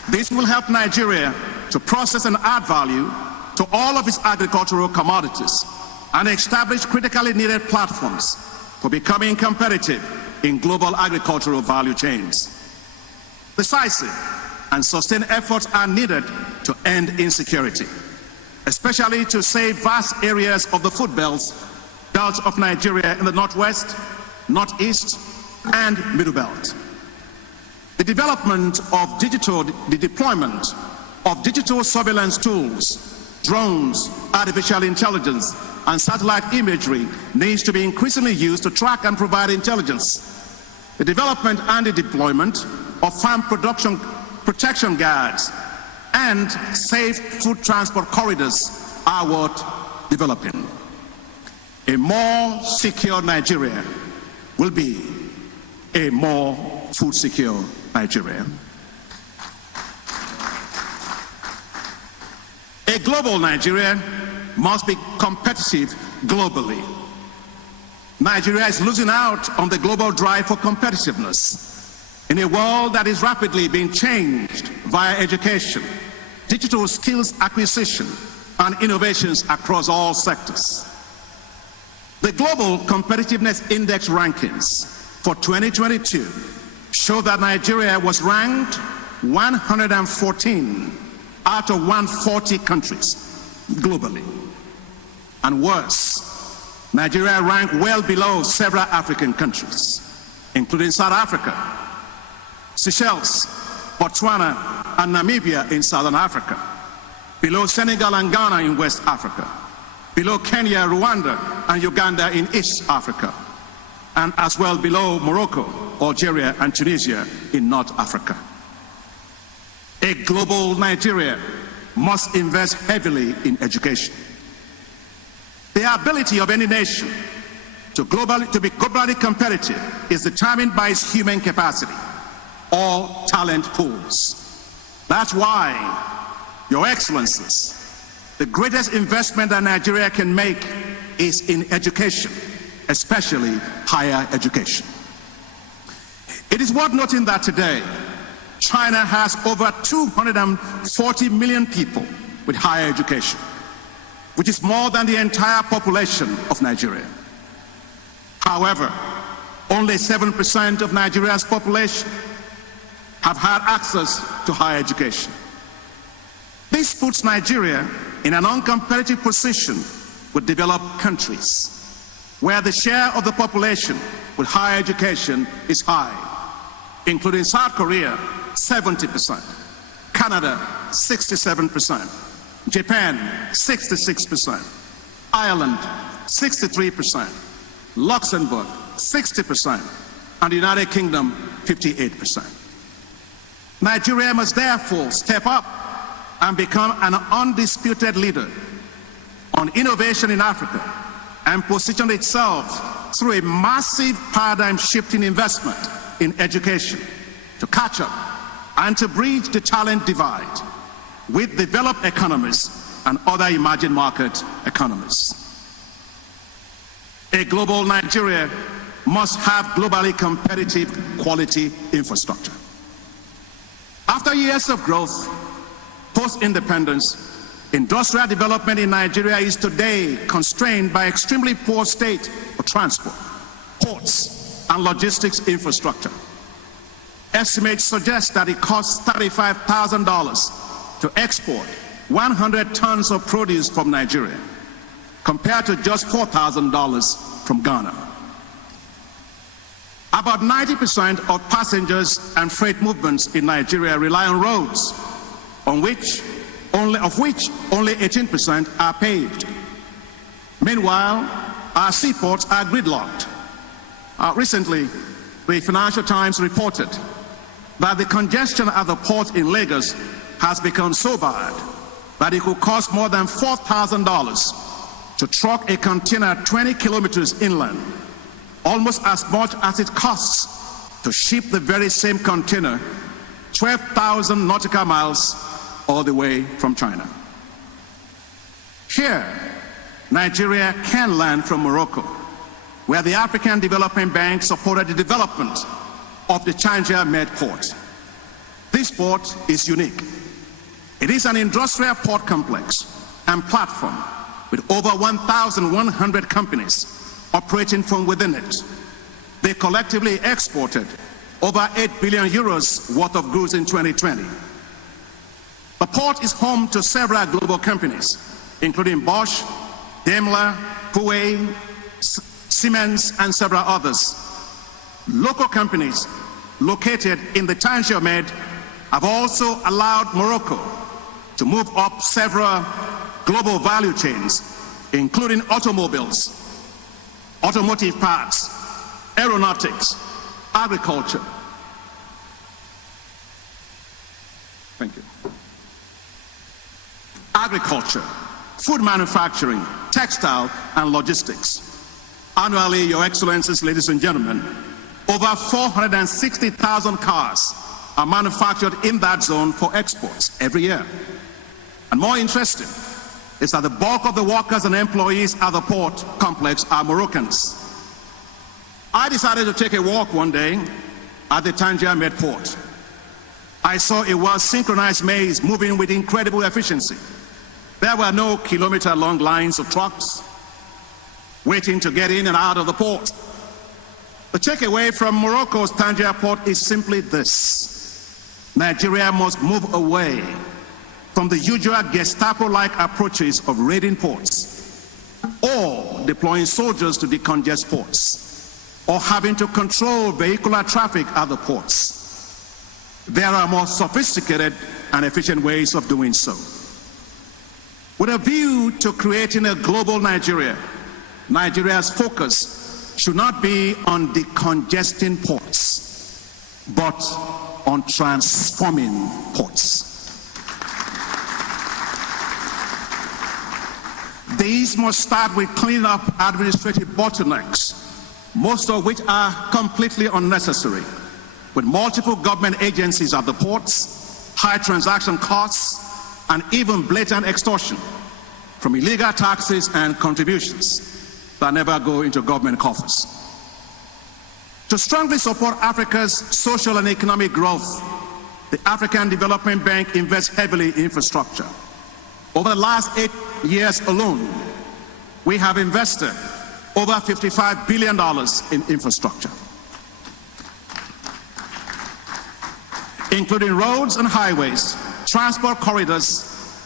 This will help Nigeria to process and add value to all of its agricultural commodities and establish critically needed platforms for becoming competitive in global agricultural value chains. Decisive and sustained efforts are needed to end insecurity, especially to save vast areas of the food belts of Nigeria in the Northwest, Northeast, and Middle Belt. The deployment of digital surveillance tools, drones, artificial intelligence, and satellite imagery needs to be increasingly used to track and provide intelligence. The development and the deployment of farm protection guards and safe food transport corridors are worth developing. A more secure Nigeria will be a more food secure Nigeria. A global Nigeria must be competitive globally. Nigeria is losing out on the global drive for competitiveness in a world that is rapidly being changed via education, digital skills acquisition, and innovations across all sectors. The Global Competitiveness Index rankings for 2022 show that Nigeria was ranked 114 out of 140 countries globally. And worse, Nigeria ranked well below several African countries, including South Africa, Seychelles, Botswana, and Namibia in Southern Africa, below Senegal and Ghana in West Africa, below Kenya, Rwanda, and Uganda in East Africa, and as well below Morocco, Algeria, and Tunisia in North Africa. A global Nigeria must invest heavily in education. The ability of any nation to be globally competitive is determined by its human capacity or talent pools. That's why, Your Excellencies, the greatest investment that Nigeria can make is in education, especially higher education. It is worth noting that today, China has over 240 million people with higher education, which is more than the entire population of Nigeria. However, only 7% of Nigeria's population have had access to higher education. This puts Nigeria in an uncompetitive position with developed countries, where the share of the population with higher education is high, including South Korea, 70%, Canada, 67%, Japan, 66%, Ireland, 63%, Luxembourg, 60%, and the United Kingdom, 58%. Nigeria must therefore step up and become an undisputed leader on innovation in Africa and position itself through a massive paradigm-shifting investment in education to catch up and to bridge the talent divide with developed economies and other emerging market economies. A global Nigeria must have globally competitive quality infrastructure. After years of growth, post-independence, industrial development in Nigeria is today constrained by extremely poor state of transport, ports, and logistics infrastructure. Estimates suggest that it costs $35,000 to export 100 tons of produce from Nigeria, compared to just $4,000 from Ghana. About 90% of passengers and freight movements in Nigeria rely on roads, of which only 18% are paved. Meanwhile, our seaports are gridlocked. Recently, the Financial Times reported that the congestion at the port in Lagos has become so bad that it could cost more than $4,000 to truck a container 20 kilometers inland, almost as much as it costs to ship the very same container 12,000 nautical miles all the way from China. Here, Nigeria can learn from Morocco, where the African Development Bank supported the development of the Tangier-Med port. This port is unique. It is an industrial port complex and platform with over 1,100 companies operating from within it. They collectively exported over 8 billion euros worth of goods in 2020. The port is home to several global companies, including Bosch, Daimler, Huawei, Siemens, and several others. Local companies located in the Tangier-Med have also allowed Morocco to move up several global value chains, including automobiles, automotive parts, aeronautics, agriculture. Thank you. Agriculture, food manufacturing, textile, and logistics. Annually, Your Excellencies, ladies and gentlemen, over 460,000 cars are manufactured in that zone for exports every year. And more interesting is that the bulk of the workers and employees at the port complex are Moroccans. I decided to take a walk one day at the Tangier-Med port. I saw a well-synchronized maze moving with incredible efficiency. There were no kilometer-long lines of trucks waiting to get in and out of the port. The takeaway from Morocco's Tangier port is simply this: Nigeria must move away from the usual Gestapo-like approaches of raiding ports, or deploying soldiers to decongest ports, or having to control vehicular traffic at the ports. There are more sophisticated and efficient ways of doing so. With a view to creating a global Nigeria, Nigeria's focus should not be on decongesting ports, but on transforming ports. These must start with cleaning up administrative bottlenecks, most of which are completely unnecessary, with multiple government agencies at the ports, high transaction costs, and even blatant extortion from illegal taxes and contributions that never go into government coffers. To strongly support Africa's social and economic growth, the African Development Bank invests heavily in infrastructure. Over the last 8 years alone, we have invested over $55 billion in infrastructure, including roads and highways, transport corridors,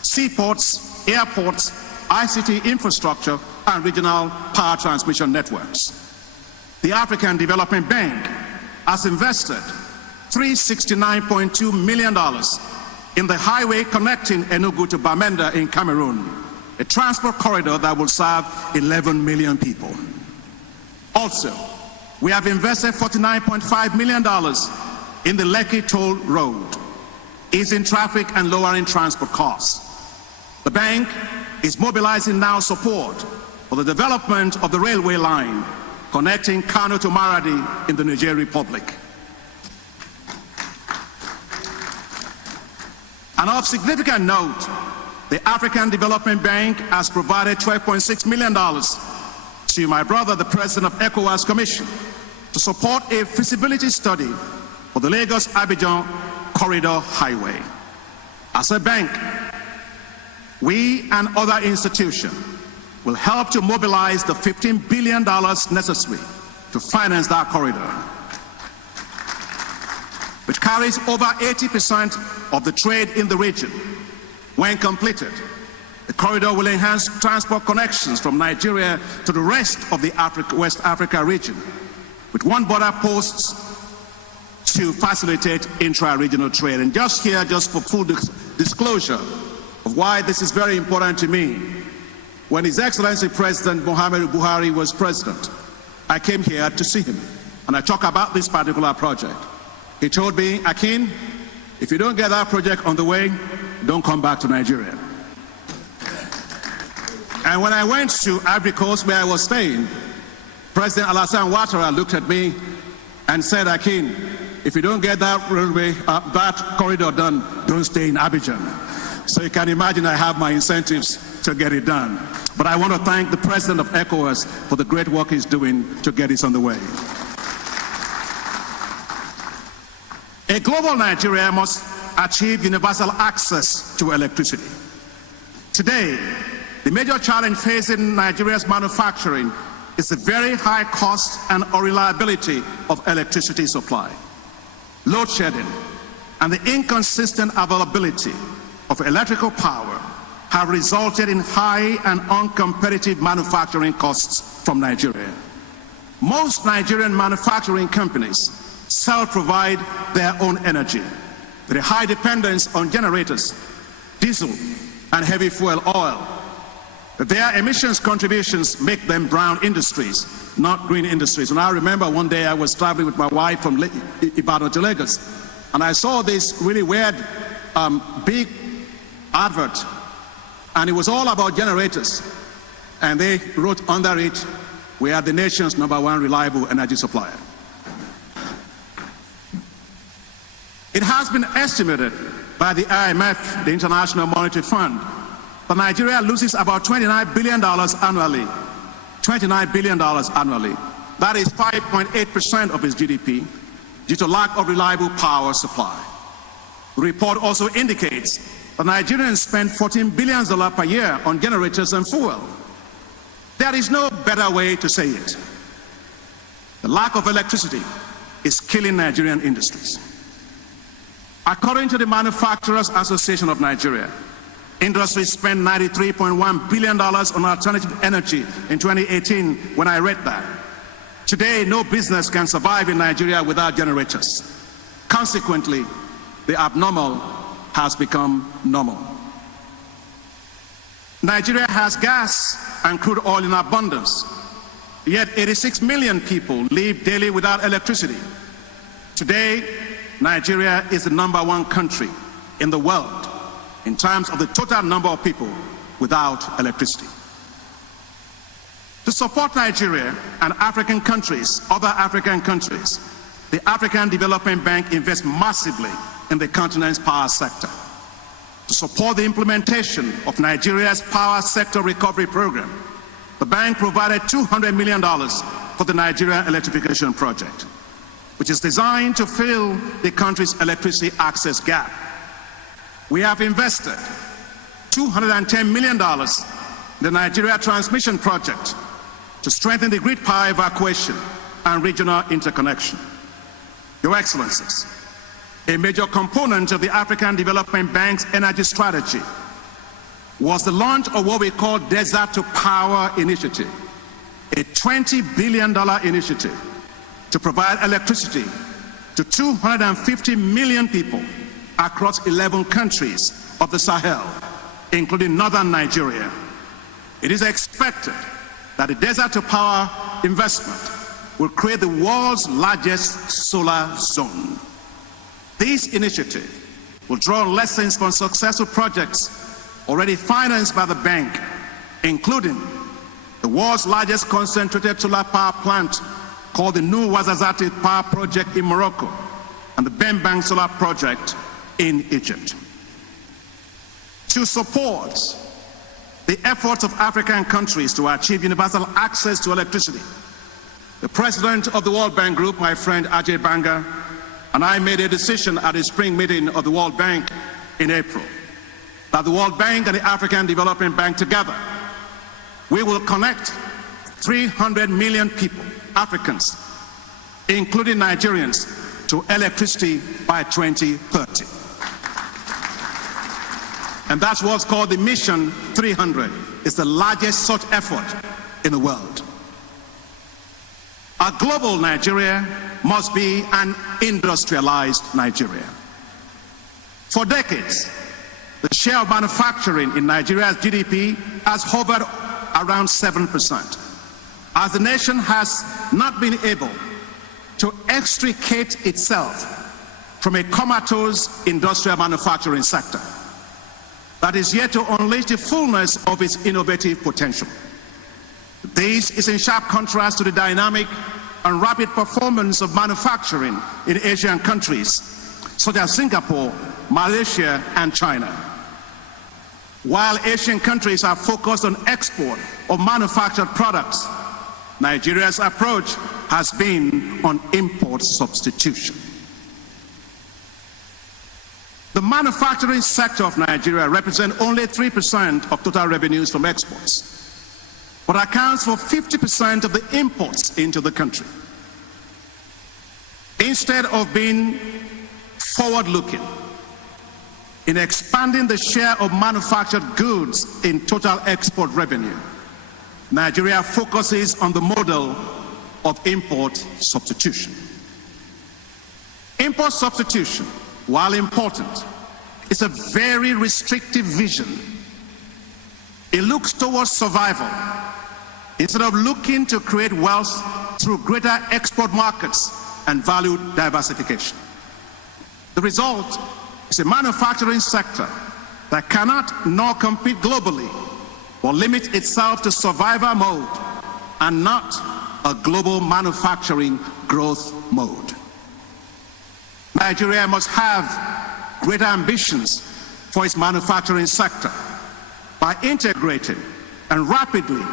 seaports, airports, ICT infrastructure, and regional power transmission networks. The African Development Bank has invested $369.2 million in the highway connecting Enugu to Bamenda in Cameroon, a transport corridor that will serve 11 million people. Also, we have invested $49.5 million in the Lekki Toll Road, easing traffic and lowering transport costs. The bank is mobilizing now support for the development of the railway line connecting Kano to Maradi in the Niger Republic. And of significant note, the African Development Bank has provided $12.6 million to my brother, the President of ECOWAS Commission, to support a feasibility study for the Lagos-Abidjan Corridor Highway. As a bank, we and other institutions will help to mobilize the $15 billion necessary to finance that corridor, which carries over 80% of the trade in the region. When completed, the corridor will enhance transport connections from Nigeria to the rest of the West Africa region, with one border posts to facilitate intra-regional trade. And just for full disclosure of why this is very important to me, when His Excellency President Muhammadu Buhari was president, I came here to see him, and I talked about this particular project. He told me, Akin, if you don't get that project on the way, don't come back to Nigeria. And when I went to Ivory Coast, where I was staying, President Alassane Ouattara looked at me and said, Akin, if you don't get that railway, that corridor done, don't stay in Abidjan. So you can imagine I have my incentives to get it done. But I want to thank the President of ECOWAS for the great work he's doing to get this on the way. A global Nigeria must achieve universal access to electricity. Today, the major challenge facing Nigeria's manufacturing is the very high cost and unreliability of electricity supply. Load shedding and the inconsistent availability of electrical power have resulted in high and uncompetitive manufacturing costs from Nigeria. Most Nigerian manufacturing companies self-provide their own energy, with a high dependence on generators, diesel, and heavy fuel oil. Their emissions contributions make them brown industries, not green industries. And I remember one day I was traveling with my wife from Ibadan to Lagos, and I saw this really weird big advert, and it was all about generators. And they wrote under it, "We are the nation's #1 reliable energy supplier." It has been estimated by the IMF, the International Monetary Fund, that Nigeria loses about $29 billion annually. $29 billion annually. That is 5.8% of its GDP, due to lack of reliable power supply. The report also indicates the Nigerians spend $14 billion per year on generators and fuel. There is no better way to say it. The lack of electricity is killing Nigerian industries. According to the Manufacturers Association of Nigeria, industries spent $93.1 billion on alternative energy in 2018 when I read that. Today, no business can survive in Nigeria without generators. Consequently, the abnormal has become normal. Nigeria has gas and crude oil in abundance, yet 86 million people live daily without electricity. Today, Nigeria is the #1 country in the world in terms of the total number of people without electricity. To support Nigeria and African countries, other African countries, the African Development Bank invests massively in the continent's power sector. To support the implementation of Nigeria's power sector recovery program, the bank provided $200 million for the Nigeria Electrification Project, which is designed to fill the country's electricity access gap. We have invested $210 million in the Nigeria Transmission Project to strengthen the grid power evacuation and regional interconnection. Your Excellencies, a major component of the African Development Bank's energy strategy was the launch of what we call Desert to Power Initiative, a $20 billion initiative to provide electricity to 250 million people across 11 countries of the Sahel, including northern Nigeria. It is expected that the Desert to Power investment will create the world's largest solar zone. This initiative will draw on lessons from successful projects already financed by the bank, including the world's largest concentrated solar power plant called the New Ouarzazate Power Project in Morocco and the Bembang Solar Project in Egypt. To support the efforts of African countries to achieve universal access to electricity, the president of the World Bank Group, my friend Ajay Banga, and I made a decision at the spring meeting of the World Bank in April that the World Bank and the African Development Bank together, we will connect 300 million people, Africans, including Nigerians, to electricity by 2030. And that's what's called the Mission 300. It's the largest such effort in the world. A global Nigeria must be an industrialized Nigeria. For decades, the share of manufacturing in Nigeria's GDP has hovered around 7%, as the nation has not been able to extricate itself from a comatose industrial manufacturing sector that is yet to unleash the fullness of its innovative potential. This is in sharp contrast to the dynamic and rapid performance of manufacturing in Asian countries such as Singapore, Malaysia, and China. While Asian countries are focused on export of manufactured products, Nigeria's approach has been on import substitution. The manufacturing sector of Nigeria represents only 3% of total revenues from exports, but accounts for 50% of the imports into the country. Instead of being forward-looking in expanding the share of manufactured goods in total export revenue, Nigeria focuses on the model of import substitution. Import substitution, while important, is a very restrictive vision. It looks towards survival instead of looking to create wealth through greater export markets and value diversification. The result is a manufacturing sector that cannot nor compete globally, but limits itself to survival mode and not a global manufacturing growth mode. Nigeria must have greater ambitions for its manufacturing sector by integrating and rapidly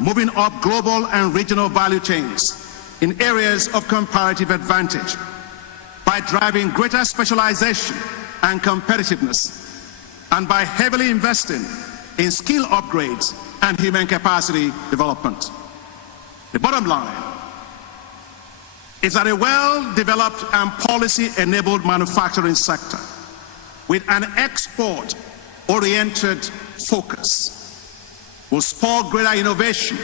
moving up global and regional value chains in areas of comparative advantage, by driving greater specialization and competitiveness, and by heavily investing in skill upgrades and human capacity development. The bottom line is that a well-developed and policy-enabled manufacturing sector with an export-oriented focus will spur greater innovation,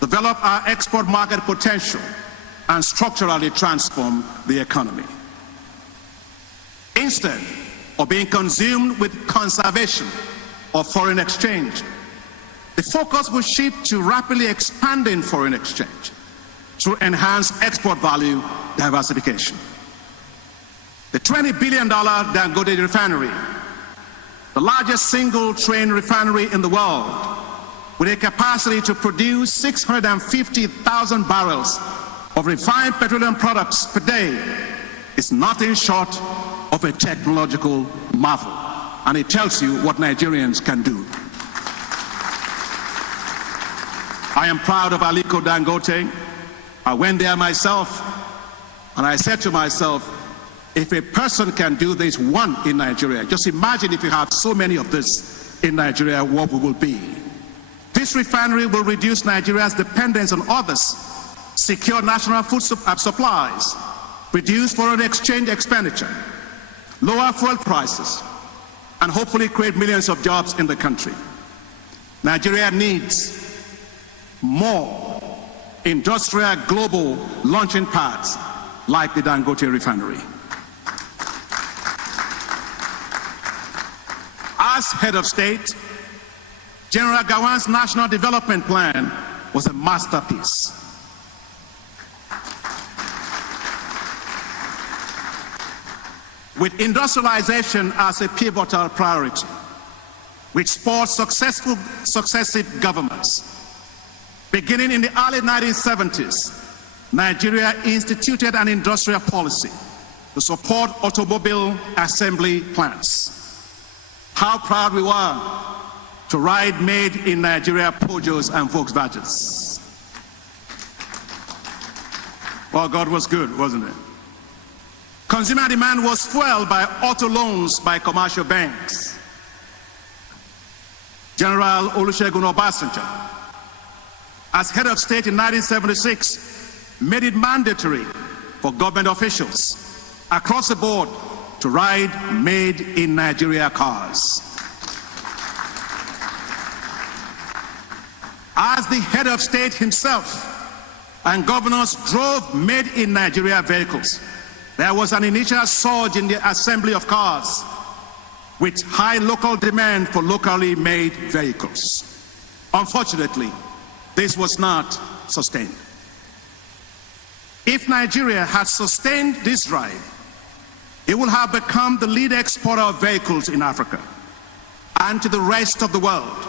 develop our export market potential, and structurally transform the economy. Instead of being consumed with conservation of foreign exchange, the focus will shift to rapidly expanding foreign exchange through enhanced export value diversification. The $20 billion Dangote refinery, the largest single train refinery in the world, with a capacity to produce 650,000 barrels of refined petroleum products per day, is nothing short of a technological marvel. And it tells you what Nigerians can do. I am proud of Aliko Dangote. I went there myself, and I said to myself, if a person can do this one in Nigeria, just imagine if you have so many of this in Nigeria, what we will be. This refinery will reduce Nigeria's dependence on others, secure national food supplies, reduce foreign exchange expenditure, lower fuel prices, and hopefully create millions of jobs in the country. Nigeria needs more industrial global launching pads like the Dangote refinery. As head of state, General Gawan's National Development Plan was a masterpiece. With industrialization as a pivotal priority, which spurred successive governments. Beginning in the early 1970s, Nigeria instituted an industrial policy to support automobile assembly plants. How proud we were to ride made in Nigeria Peugeots and Volkswagens. Well, God was good, wasn't it? Consumer demand was fueled by auto loans by commercial banks. General Olusegun Obasanjo, as head of state in 1976, made it mandatory for government officials across the board to ride made in Nigeria cars. As the head of state himself and governors drove made in Nigeria vehicles, there was an initial surge in the assembly of cars with high local demand for locally made vehicles. Unfortunately, this was not sustained. If Nigeria had sustained this drive, it would have become the lead exporter of vehicles in Africa and to the rest of the world.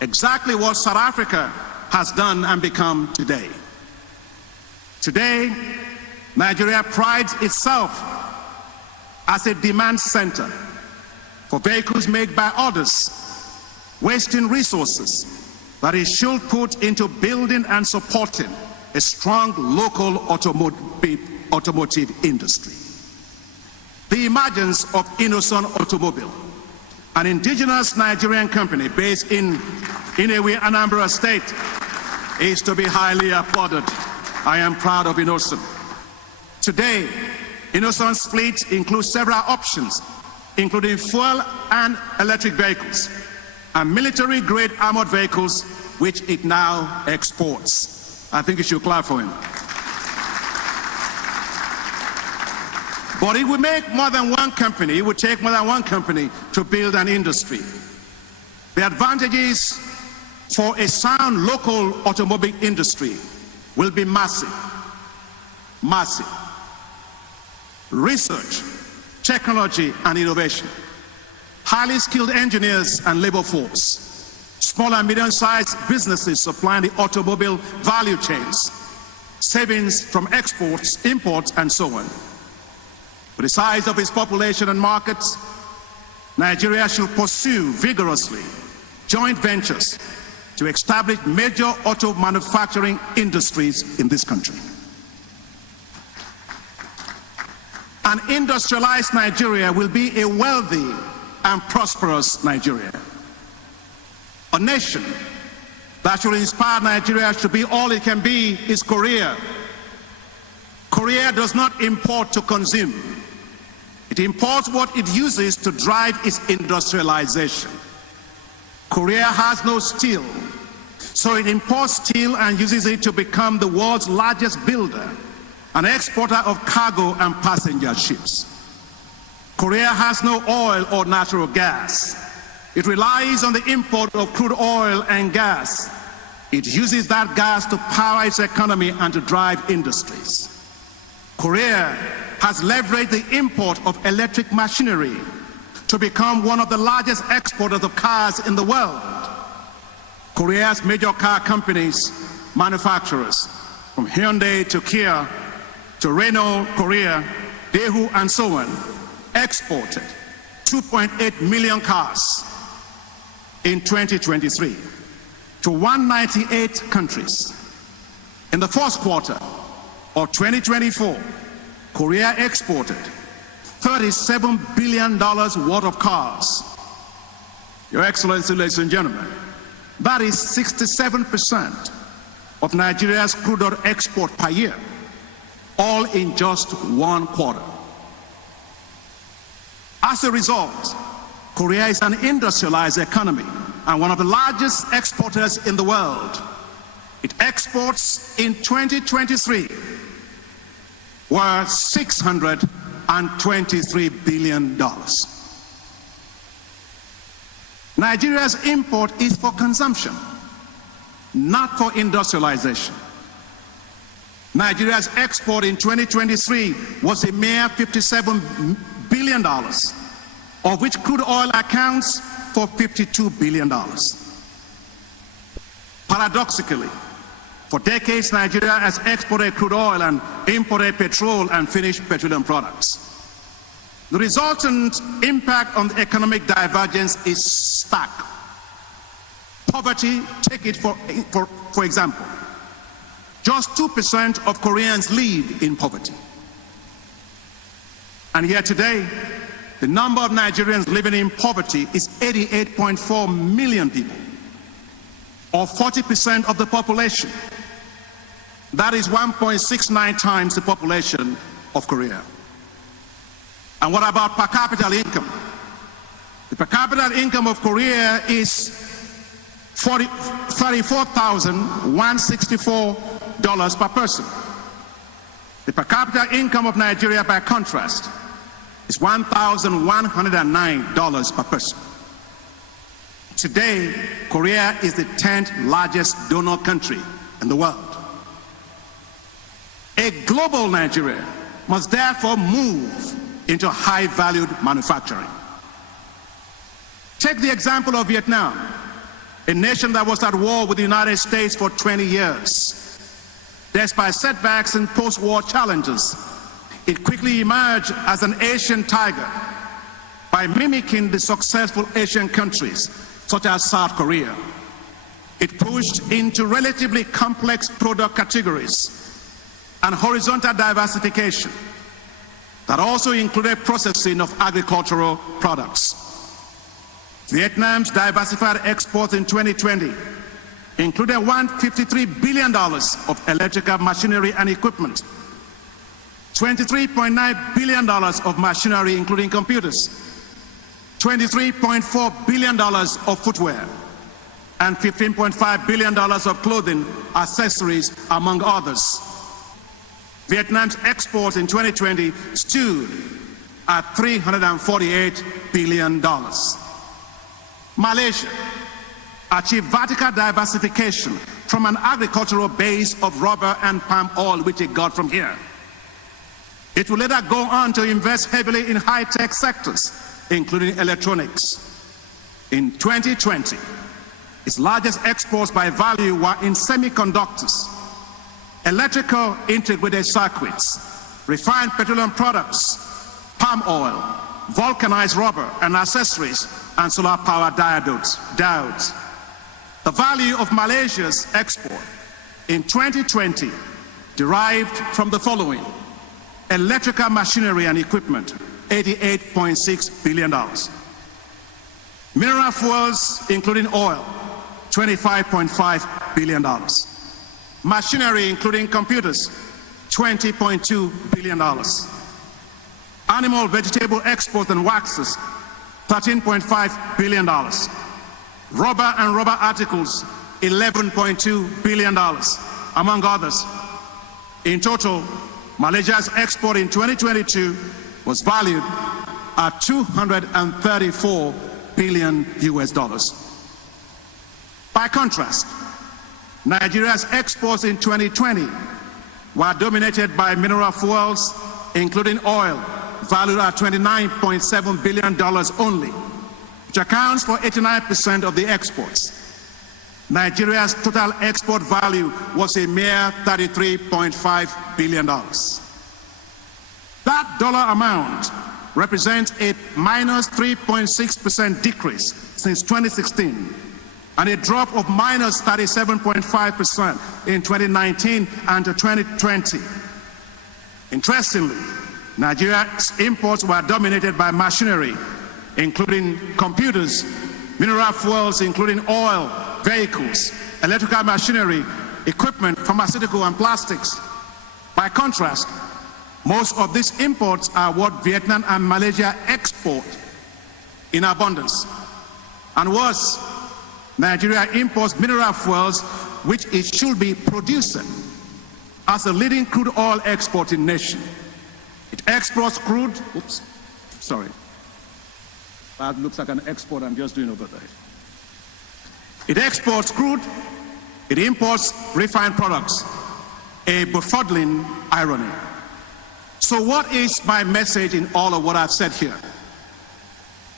Exactly what South Africa has done and become today. Today, Nigeria prides itself as a demand center for vehicles made by others, wasting resources that it should put into building and supporting a strong local automotive industry. The emergence of Innocent Automobile, an indigenous Nigerian company based in Inewi, Anambra State, is to be highly applauded. I am proud of Innocent. Today, Innocent's fleet includes several options, including fuel and electric vehicles, and military-grade armored vehicles, which it now exports. I think you should clap for him. But it would make more than one company, it would take more than one company to build an industry. The advantages for a sound local automobile industry will be massive. Massive. Research, technology, and innovation. Highly skilled engineers and labor force. Small and medium-sized businesses supplying the automobile value chains. Savings from exports, imports, and so on. With the size of its population and markets, Nigeria should pursue vigorously joint ventures to establish major auto manufacturing industries in this country. An industrialized Nigeria will be a wealthy and prosperous Nigeria. A nation that should inspire Nigeria to be all it can be is Korea. Korea does not import to consume. It imports what it uses to drive its industrialization. Korea has no steel, so it imports steel and uses it to become the world's largest builder and exporter of cargo and passenger ships. Korea has no oil or natural gas. It relies on the import of crude oil and gas. It uses that gas to power its economy and to drive industries. Korea has leveraged the import of electric machinery to become one of the largest exporters of cars in the world. Korea's major car companies, manufacturers, from Hyundai to Kia to Renault Korea, Daewoo and so on, exported 2.8 million cars in 2023 to 198 countries. In the first quarter of 2024, Korea exported $37 billion worth of cars. Your Excellency, ladies and gentlemen, that is 67% of Nigeria's crude oil export per year, all in just one quarter. As a result, Korea is an industrialized economy and one of the largest exporters in the world. Its exports in 2023 were $623 billion. Nigeria's import is for consumption, not for industrialization. Nigeria's export in 2023 was a mere $57 billion, of which crude oil accounts for $52 billion. Paradoxically, for decades, Nigeria has exported crude oil and imported petrol and finished petroleum products. The resultant impact on the economic divergence is stark. Poverty, take it for example. Just 2% of Koreans live in poverty. And yet today, the number of Nigerians living in poverty is 88.4 million people, or 40% of the population. That is 1.69 times the population of Korea. And what about per capita income? The per capita income of Korea is $34,164 per person. The per capita income of Nigeria, by contrast, is $1,109 per person. Today, Korea is the 10th largest donor country in the world. A global Nigeria must therefore move into high-valued manufacturing. Take the example of Vietnam, a nation that was at war with the United States for 20 years. Despite setbacks and post-war challenges, it quickly emerged as an Asian tiger by mimicking the successful Asian countries, such as South Korea. It pushed into relatively complex product categories and horizontal diversification that also included processing of agricultural products. Vietnam's diversified exports in 2020 included $153 billion of electrical machinery and equipment, $23.9 billion of machinery including computers, $23.4 billion of footwear, and $15.5 billion of clothing, accessories, among others. Vietnam's exports in 2020 stood at $348 billion. Malaysia achieved vertical diversification from an agricultural base of rubber and palm oil, which it got from here. It will later go on to invest heavily in high-tech sectors, including electronics. In 2020, its largest exports by value were in semiconductors, electrical integrated circuits, refined petroleum products, palm oil, vulcanized rubber and accessories, and solar power diodes. The value of Malaysia's export in 2020 derived from the following: electrical machinery and equipment, $88.6 billion. Mineral fuels, including oil, $25.5 billion. Machinery, including computers, $20.2 billion. Animal, vegetable exports and waxes, $13.5 billion. Rubber and rubber articles, $11.2 billion, among others. In total, Malaysia's export in 2022 was valued at $234 billion US. By contrast, Nigeria's exports in 2020 were dominated by mineral fuels, including oil, valued at $29.7 billion only, which accounts for 89% of the exports. Nigeria's total export value was a mere $33.5 billion. That dollar amount represents a minus 3.6% decrease since 2016 and a drop of minus 37.5% in 2019 and 2020. Interestingly, Nigeria's imports were dominated by machinery, including computers, mineral fuels, including oil, vehicles, electrical machinery, equipment, pharmaceutical and plastics. By contrast, most of these imports are what Vietnam and Malaysia export in abundance. And worse, Nigeria imports mineral fuels, which it should be producing, as a leading crude oil exporting nation. It exports crude, that looks like an export I'm just doing over there. It exports crude, it imports refined products, a befuddling irony. So what is my message in all of what I've said here?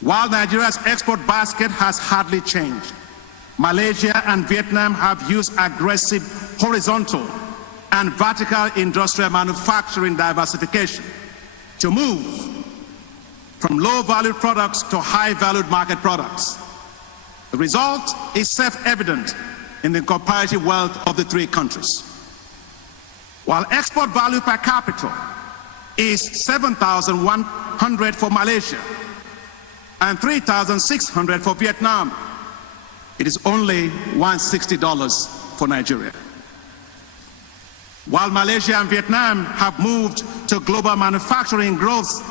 While Nigeria's export basket has hardly changed, Malaysia and Vietnam have used aggressive horizontal and vertical industrial manufacturing diversification to move from low-valued products to high-valued market products. The result is self-evident in the comparative wealth of the three countries. While export value per capita is $7,100 for Malaysia and $3,600 for Vietnam, it is only $160 for Nigeria. While Malaysia and Vietnam have moved to global manufacturing growth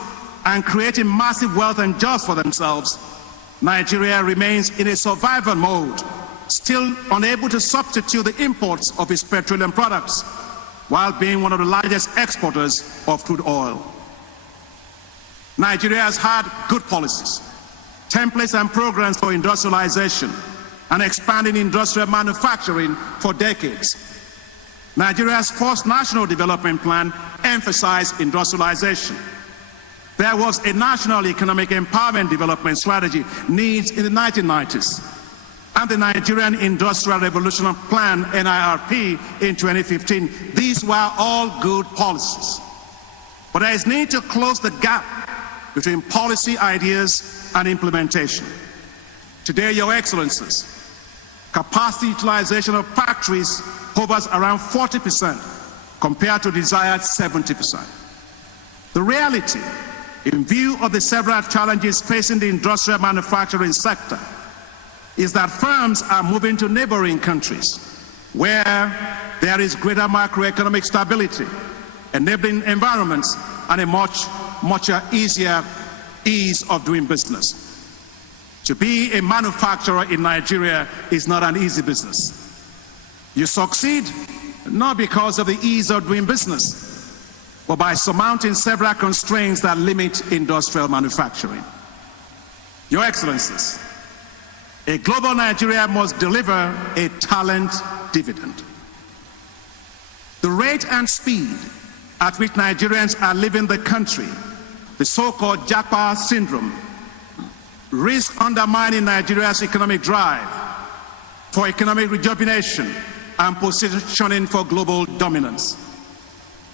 and creating massive wealth and jobs for themselves, Nigeria remains in a survival mode, still unable to substitute the imports of its petroleum products, while being one of the largest exporters of crude oil. Nigeria has had good policies, templates and programs for industrialization and expanding industrial manufacturing for decades. Nigeria's first national development plan emphasized industrialization. There was a national economic empowerment development strategy needs in the 1990s, and the Nigerian Industrial Revolution Plan, NIRP, in 2015. These were all good policies. But there is need to close the gap between policy ideas and implementation. Today, Your Excellencies, capacity utilization of factories hovers around 40% compared to desired 70%. The reality, in view of the several challenges facing the industrial manufacturing sector, is that firms are moving to neighboring countries where there is greater macroeconomic stability, enabling environments, and a much easier ease of doing business. To be a manufacturer in Nigeria is not an easy business. You succeed not because of the ease of doing business, but by surmounting several constraints that limit industrial manufacturing. Your Excellencies, a global Nigeria must deliver a talent dividend. The rate and speed at which Nigerians are leaving the country, the so-called Japa syndrome, risk undermining Nigeria's economic drive for economic rejuvenation and positioning for global dominance.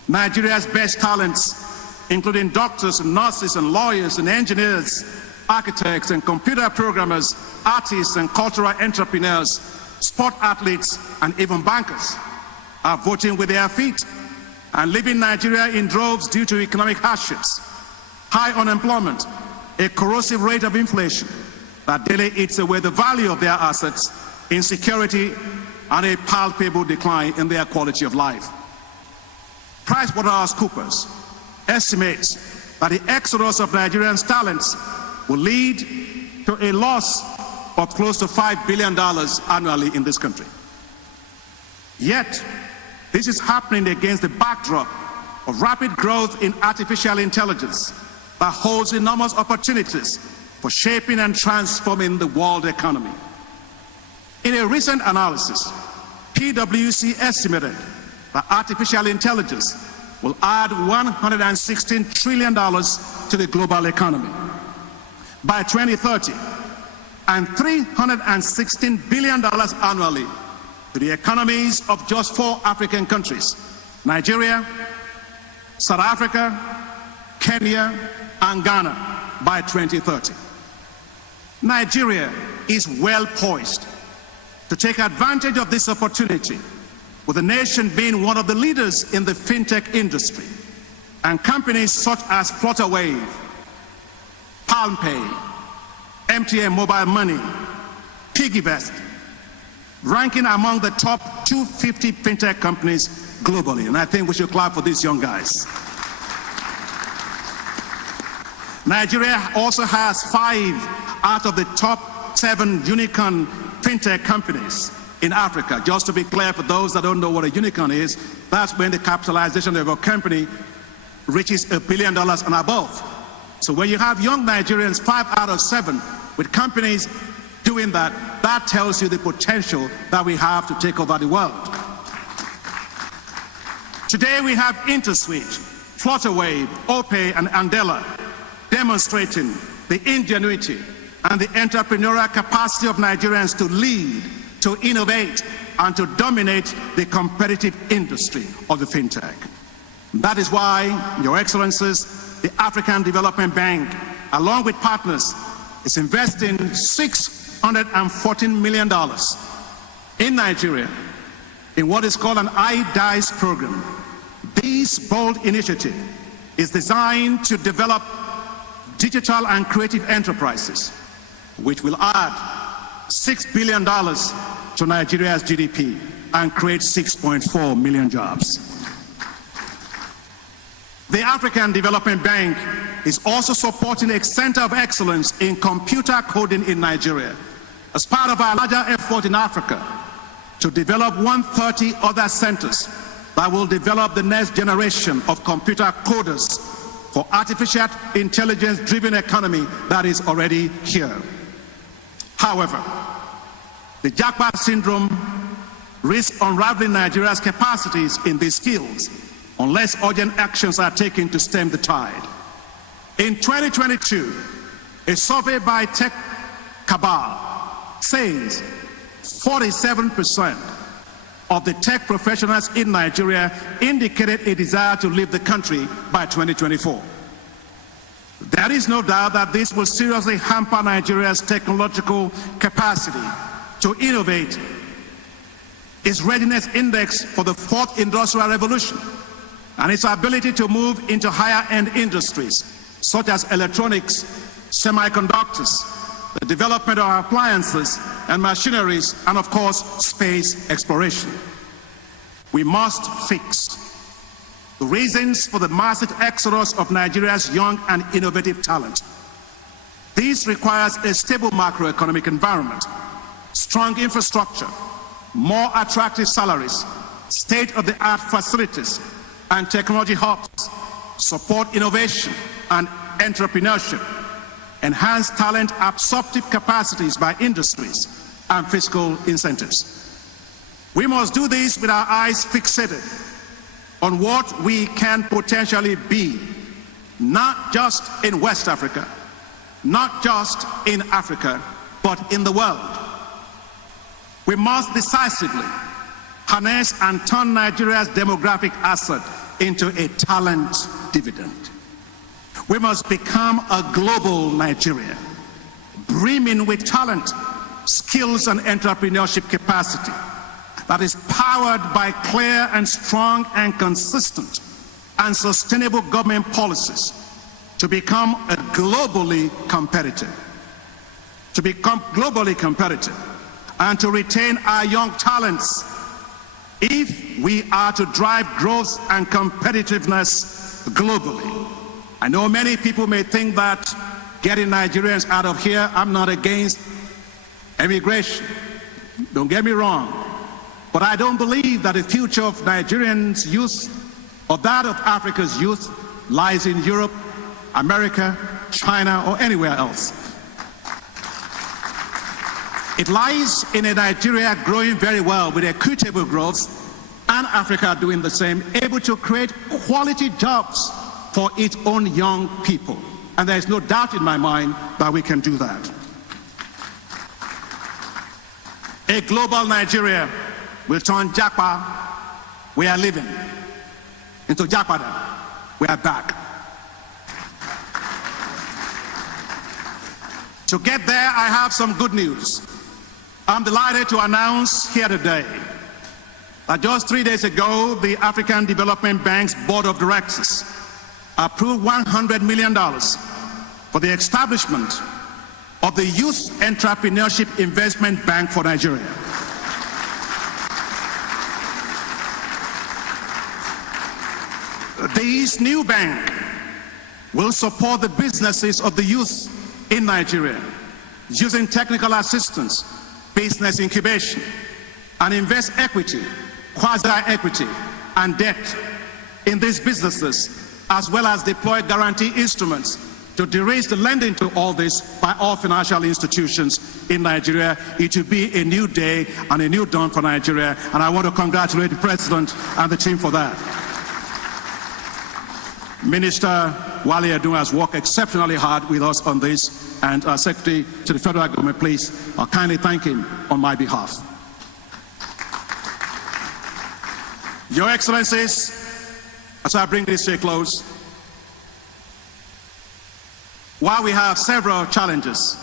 Nigeria's best talents, including doctors, and nurses, and lawyers, and engineers, architects, and computer programmers, artists, and cultural entrepreneurs, sport athletes, and even bankers, are voting with their feet and leaving Nigeria in droves due to economic hardships, high unemployment, a corrosive rate of inflation that daily eats away the value of their assets, insecurity, and a palpable decline in their quality of life. PricewaterhouseCoopers estimates that the exodus of Nigerian talents will lead to a loss of close to $5 billion annually in this country. Yet, this is happening against the backdrop of rapid growth in artificial intelligence that holds enormous opportunities for shaping and transforming the world economy. In a recent analysis, PwC estimated that artificial intelligence will add $116 trillion to the global economy by 2030 and $316 billion annually to the economies of just 4 African countries: Nigeria, South Africa, Kenya, and Ghana by 2030. Nigeria is well poised to take advantage of this opportunity, with the nation being one of the leaders in the fintech industry, and companies such as Flutterwave, PalmPay, MTN Mobile Money, PiggyVest, ranking among the top 250 fintech companies globally. And I think we should clap for these young guys. Nigeria also has 5 out of the top 7 unicorn fintech companies in Africa. Just to be clear, for those that don't know what a unicorn is, that's when the capitalization of a company reaches $1 billion and above. So when you have young Nigerians, 5 out of 7, with companies doing that, that tells you the potential that we have to take over the world. Today we have InterSwitch, Flutterwave, Opay, and Andela demonstrating the ingenuity and the entrepreneurial capacity of Nigerians to lead, to innovate, and to dominate the competitive industry of the fintech. That is why, Your Excellencies, the African Development Bank, along with partners, is investing $614 million in Nigeria in what is called an iDice program. This bold initiative is designed to develop digital and creative enterprises, which will add $6 billion to Nigeria's GDP and create 6.4 million jobs. The African Development Bank is also supporting a center of excellence in computer coding in Nigeria as part of our larger effort in Africa to develop 130 other centers that will develop the next generation of computer coders for artificial intelligence-driven economy that is already here. However, the jackpot syndrome risks unraveling Nigeria's capacities in these fields unless urgent actions are taken to stem the tide. In 2022, a survey by Tech Cabal says 47% of the tech professionals in Nigeria indicated a desire to leave the country by 2024. There is no doubt that this will seriously hamper Nigeria's technological capacity to innovate, its readiness index for the 4th industrial revolution, and its ability to move into higher-end industries such as electronics, semiconductors, the development of appliances and machineries, and of course, space exploration. We must fix the reasons for the massive exodus of Nigeria's young and innovative talent. This requires a stable macroeconomic environment, strong infrastructure, more attractive salaries, state-of-the-art facilities, and technology hubs, support innovation and entrepreneurship, enhance talent absorptive capacities by industries, and fiscal incentives. We must do this with our eyes fixated on what we can potentially be, not just in West Africa, not just in Africa, but in the world. We must decisively harness and turn Nigeria's demographic asset into a talent dividend. We must become a global Nigeria, brimming with talent, skills, and entrepreneurship capacity that is powered by clear and strong and consistent and sustainable government policies to become a globally competitive. to become globally competitive and to retain our young talents if we are to drive growth and competitiveness globally. I know many people may think that getting Nigerians out of here, I'm not against immigration. Don't get me wrong. But I don't believe that the future of Nigerians' youth or that of Africa's youth lies in Europe, America, China, or anywhere else. It lies in a Nigeria growing very well with equitable growth, and Africa doing the same, able to create quality jobs for its own young people. And there is no doubt in my mind that we can do that. A global Nigeria will turn Japa, we are living, into Japada, we are back. To get there, I have some good news. I'm delighted to announce here today that just 3 days ago, the African Development Bank's Board of Directors approved $100 million for the establishment of the Youth Entrepreneurship Investment Bank for Nigeria. This new bank will support the businesses of the youth in Nigeria using technical assistance, business incubation, and invest equity, quasi-equity, and debt in these businesses, as well as deploy guarantee instruments to de-risk the lending to all this by all financial institutions in Nigeria. It will be a new day and a new dawn for Nigeria, and I want to congratulate the President and the team for that. Minister Wale Edun has worked exceptionally hard with us on this, and Secretary to the Federal Government, please kindly thank him on my behalf. Your Excellencies, as I bring this to a close, while we have several challenges,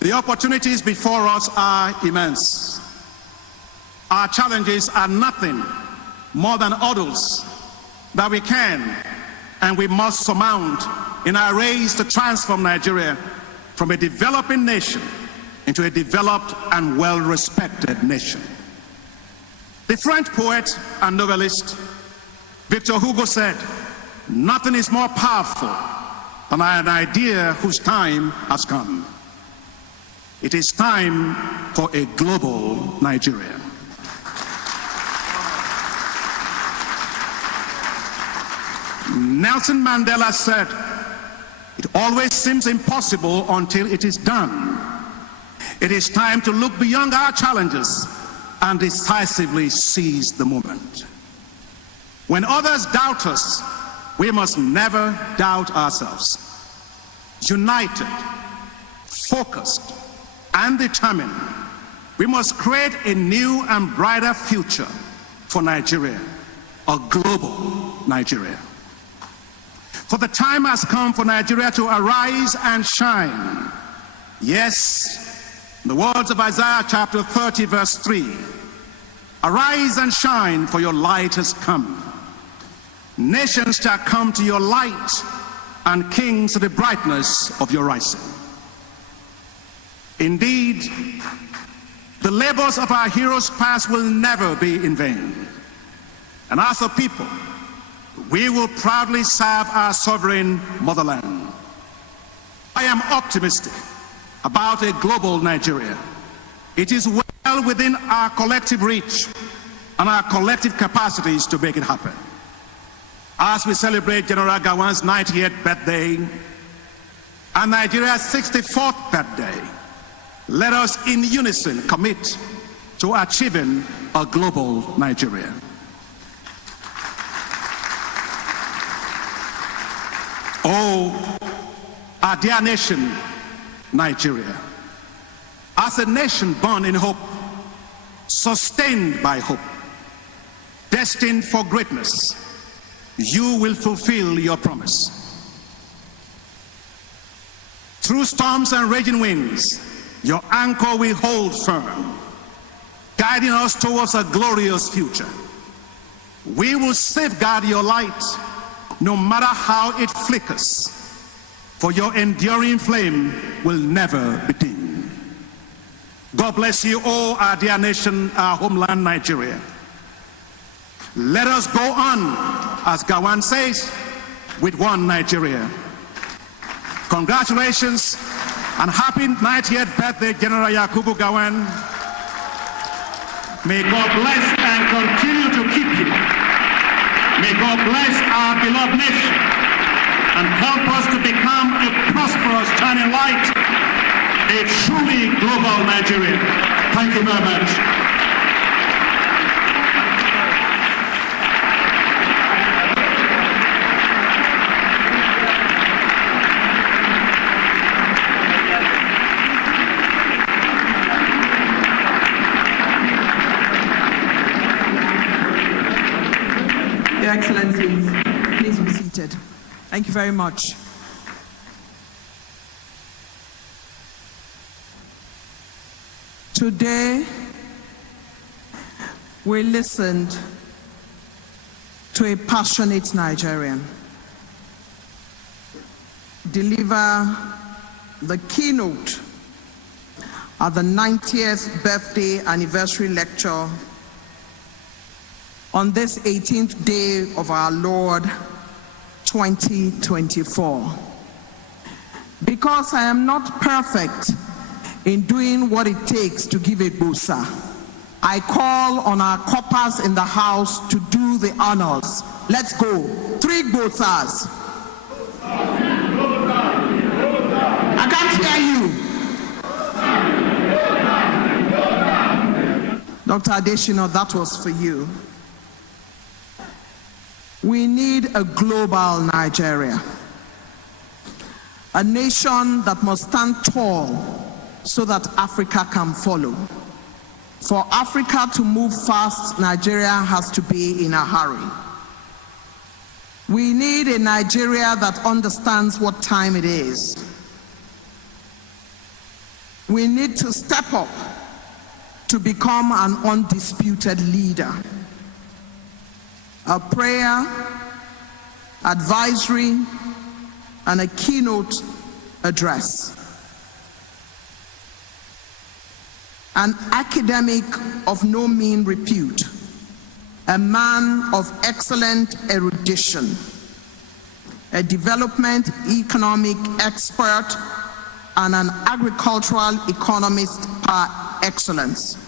the opportunities before us are immense. Our challenges are nothing more than hurdles that we can and we must surmount in our race to transform Nigeria from a developing nation into a developed and well-respected nation. The French poet and novelist Victor Hugo said, "Nothing is more powerful than an idea whose time has come." It is time for a global Nigeria. Nelson Mandela said, "It always seems impossible until it is done." It is time to look beyond our challenges and decisively seize the moment. When others doubt us, we must never doubt ourselves. United, focused, and determined, we must create a new and brighter future for Nigeria, a global Nigeria. For the time has come for Nigeria to arise and shine. Yes, in the words of Isaiah chapter 30 verse 3, "Arise and shine, for your light has come. Nations shall come to your light, and kings to the brightness of your rising." Indeed, the labors of our heroes past will never be in vain. And as a people, we will proudly serve our sovereign motherland. I am optimistic about a global Nigeria. It is well within our collective reach and our collective capacities to make it happen. As we celebrate General Gawan's 98th birthday and Nigeria's 64th birthday, let us in unison commit to achieving a global Nigeria. Oh, our dear nation, Nigeria, as a nation born in hope, sustained by hope, destined for greatness, you will fulfill your promise. Through storms and raging winds, your anchor will hold firm, guiding us towards a glorious future. We will safeguard your light, no matter how it flickers. for your enduring flame will never be dim. God bless you all, our dear nation, our homeland, Nigeria. Let us go on, as Gawan says, with one Nigeria. Congratulations and happy 90th birthday, General Yakubu Gawan. May God bless and continue to keep you. May God bless our beloved nation and help us to become a prosperous, shining light, a truly global Nigeria. Thank you very much. Your Excellencies, please be seated. Thank you very much. Today, we listened to a passionate Nigerian deliver the keynote at the 90th birthday anniversary lecture on this 18th day of our Lord 2024. Because I am not perfect in doing what it takes to give a bosa, I call on our coppers in the house to do the honors. Let's go. 3 bosas. I can't hear you. Dr. Adeshino, that was for you. We need a global Nigeria, a nation that must stand tall so that Africa can follow. For Africa to move fast, Nigeria has to be in a hurry. We need a Nigeria that understands what time it is. We need to step up to become an undisputed leader. A prayer, advisory, and a keynote address. An academic of no mean repute, a man of excellent erudition, a development economic expert, and an agricultural economist par excellence,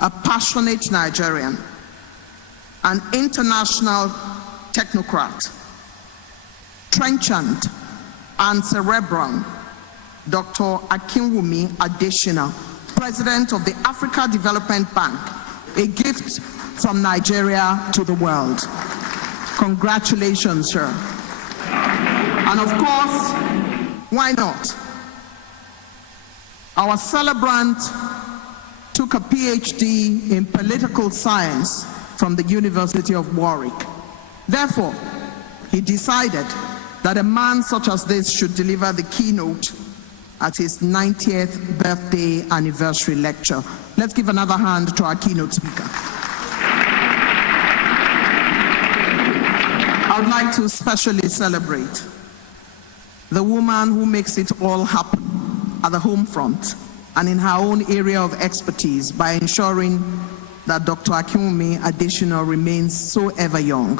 a passionate Nigerian, an international technocrat, trenchant and cerebral, Dr. Akinwumi Adesina, President of the Africa Development Bank, a gift from Nigeria to the world. Congratulations, sir. And of course, why not? Our celebrant took a PhD in political science from the University of Warwick. Therefore, he decided that a man such as this should deliver the keynote at his 90th birthday anniversary lecture. Let's give another hand to our keynote speaker. I would like to especially celebrate the woman who makes it all happen at the home front and in her own area of expertise by ensuring that Dr. Akinwumi Adesina remains so ever young,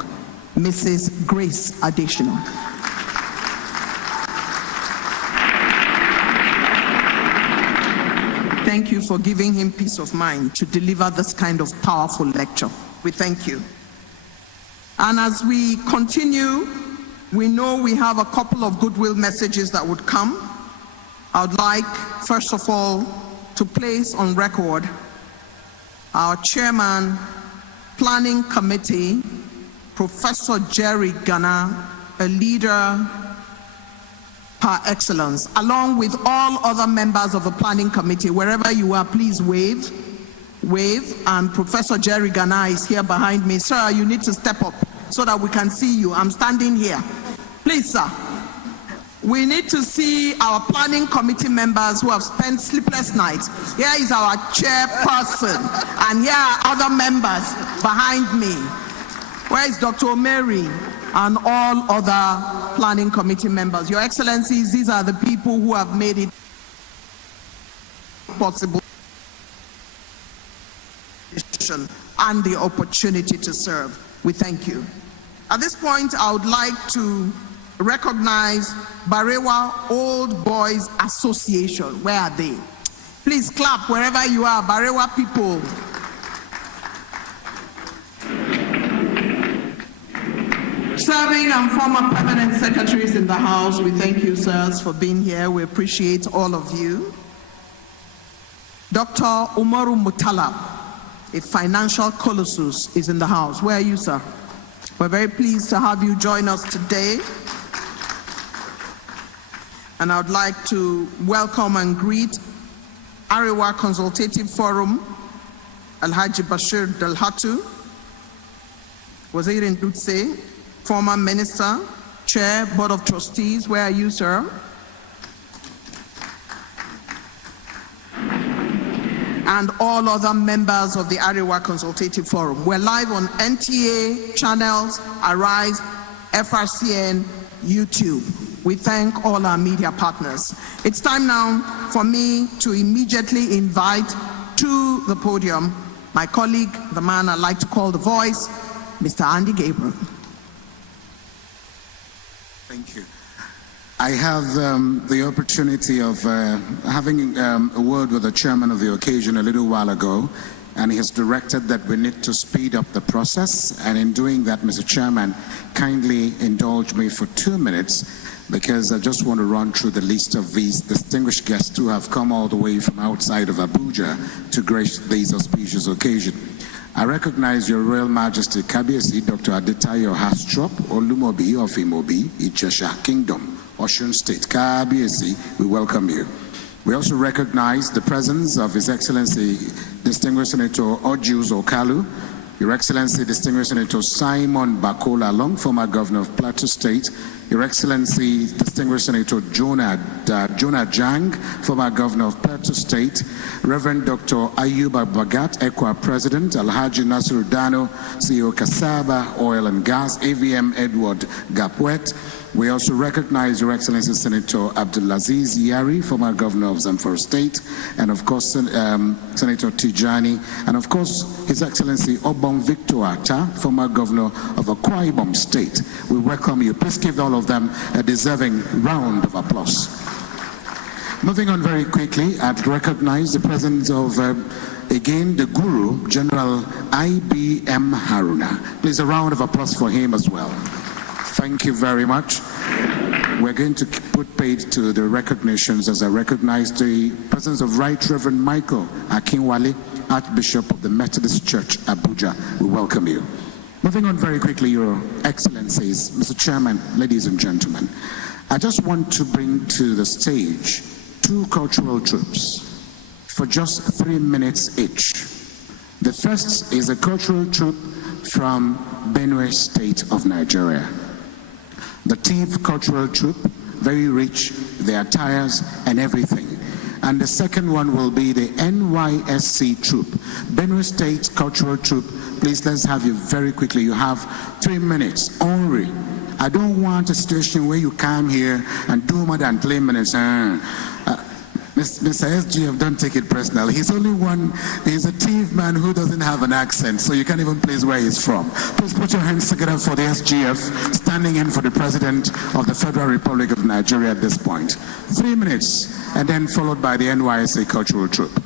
Mrs. Grace Adesina. Thank you for giving him peace of mind to deliver this kind of powerful lecture. We thank you. And as we continue, we know we have a couple of goodwill messages that would come. I would like, first of all, to place on record our chairman, planning committee, Professor Jerry Ghana, a leader par excellence, along with all other members of the planning committee. Wherever you are, please wave. And Professor Jerry Ghana is here behind me. Sir, you need to step up so that we can see you. I'm standing here. Please, sir. We need to see our planning committee members who have spent sleepless nights. Here is our chairperson, and here are other members behind me. Where is Dr. Mary? and all other planning committee members. Your Excellencies, these are the people who have made it possible and the opportunity to serve. We thank you. At this point, I would like to recognize Barewa Old Boys Association. Where are they? Please clap wherever you are, Barewa people. Serving and former permanent secretaries in the House, we thank you, sirs, for being here. We appreciate all of you. Dr. Umaru Mutalab, a financial colossus, is in the House. Where are you, sir? We're very pleased to have you join us today. And I would like to welcome and greet Arewa Consultative Forum, Alhaji Bashir Dalhatu, Wazir Ndutse, former Minister, Chair, Board of Trustees. Where are you, sir? And all other members of the Arewa Consultative Forum. We're live on NTA channels, Arise, FRCN, YouTube. We thank all our media partners. It's time now for me to immediately invite to the podium my colleague, the man I like to call the voice, Mr. Andy Gabriel. Thank you. I have the opportunity of having a word with the chairman of the occasion a little while ago, and he has directed that we need to speed up the process. And in doing that, Mr. Chairman, kindly indulge me for 2 minutes, because I just want to run through the list of these distinguished guests who have come all the way from outside of Abuja to grace this auspicious occasion. I recognize Your Royal Majesty Kabiyesi Dr. Adetayo Hastrop Olumobi of Imobi, Ijesha Kingdom, Osun State. Kabiyesi, we welcome you. We also recognize the presence of His Excellency Distinguished Senator Ojus Okalu, Your Excellency Distinguished Senator Simon Bakola Long, former Governor of Plateau State, Your Excellency Distinguished Senator Jonah Jang, former Governor of Plateau State, Reverend Dr. Ayuba Bagat, ECWA President, Alhaji Nasiru Dano, CEO Kasaba Oil and Gas, AVM Edward Gapwet. We also recognize Your Excellency Senator Abdulaziz Yari, former Governor of Zamfara State, and of course Senator Tijani, and of course His Excellency Obong Victor Atta, former Governor of Akwa Ibom State. We welcome you. Please give all of them a deserving round of applause. Moving on very quickly, I'd recognize the presence of again the Guru, General IBM Haruna. Please a round of applause for him as well. Thank you very much. We're going to put paid to the recognitions as I recognize the presence of Right Reverend Michael Akinwale, Archbishop of the Methodist Church, Abuja. We welcome you. Moving on very quickly, Your Excellencies, Mr. Chairman, ladies and gentlemen, I just want to bring to the stage 2 cultural troupes for just 3 minutes each. The first is a cultural troupe from Benue State of Nigeria. The Tiv cultural troupe, very rich, their attires and everything. And the second one will be the NYSC troupe, Benue State cultural troupe. Please, let's have you very quickly. You have 3 minutes only. I don't want a situation where you come here and do more than 3 minutes. Mr. SGF, don't take it personal. He's only one, he's a Tiv man who doesn't have an accent, so you can't even place where he's from. Please put your hands together for the SGF, standing in for the President of the Federal Republic of Nigeria at this point. 3 minutes, and then followed by the NYSA cultural troupe.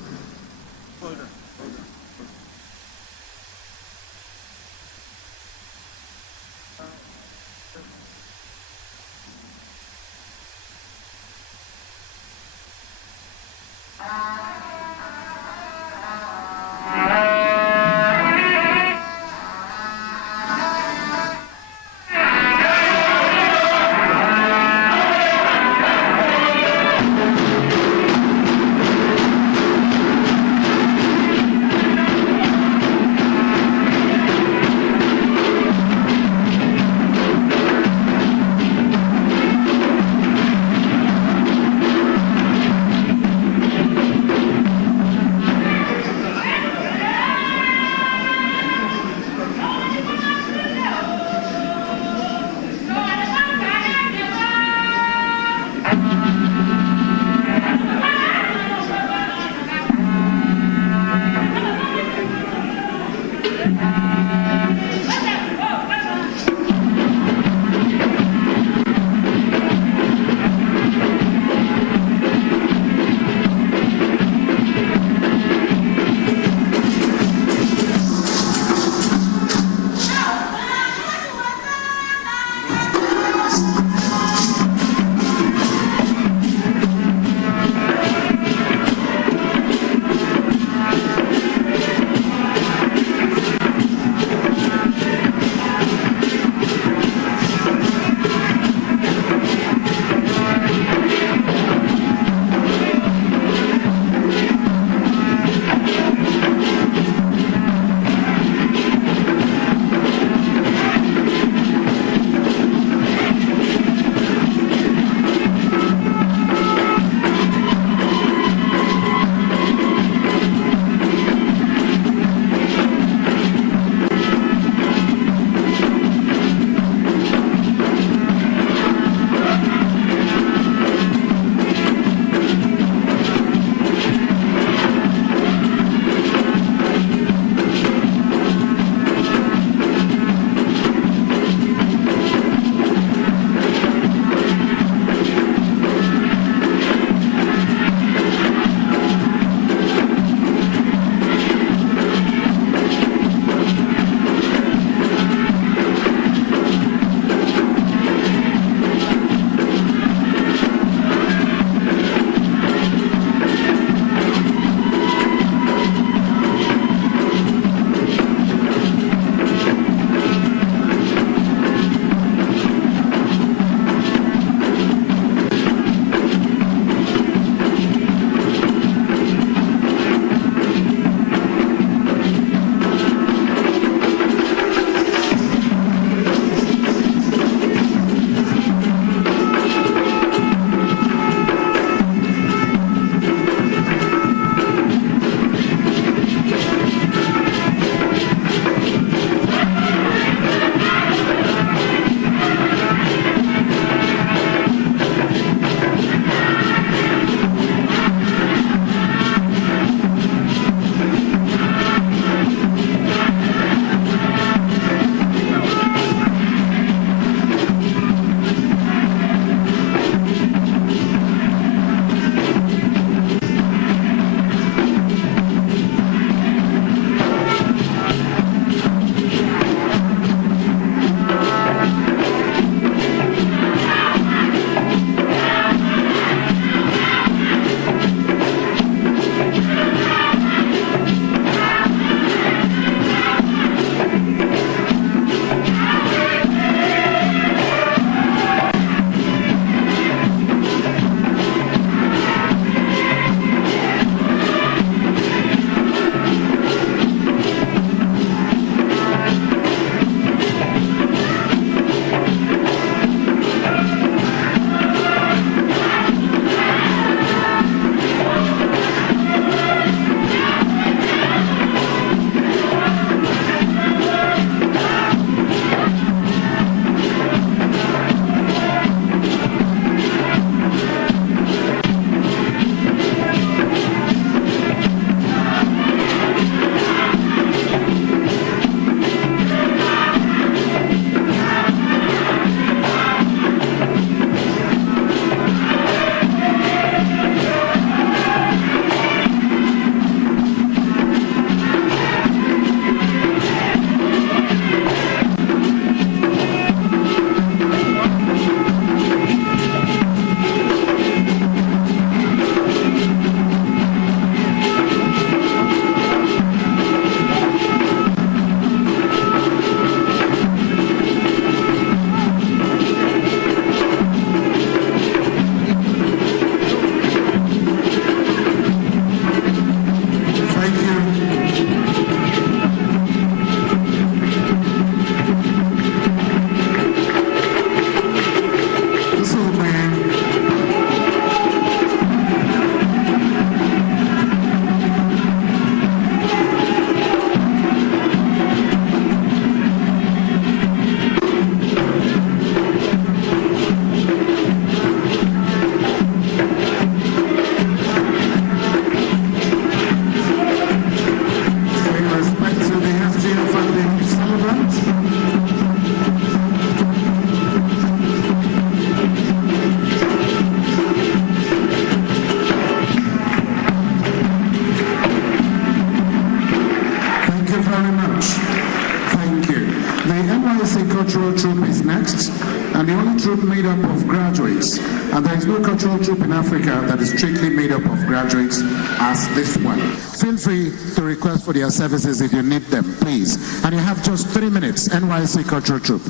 And there is no cultural troop in Africa that is strictly made up of graduates as this one. Feel free to request for their services if you need them, please. And you have just 3 minutes, NYSC Cultural Troop.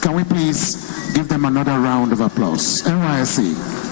Can we please give them another round of applause? NYSC.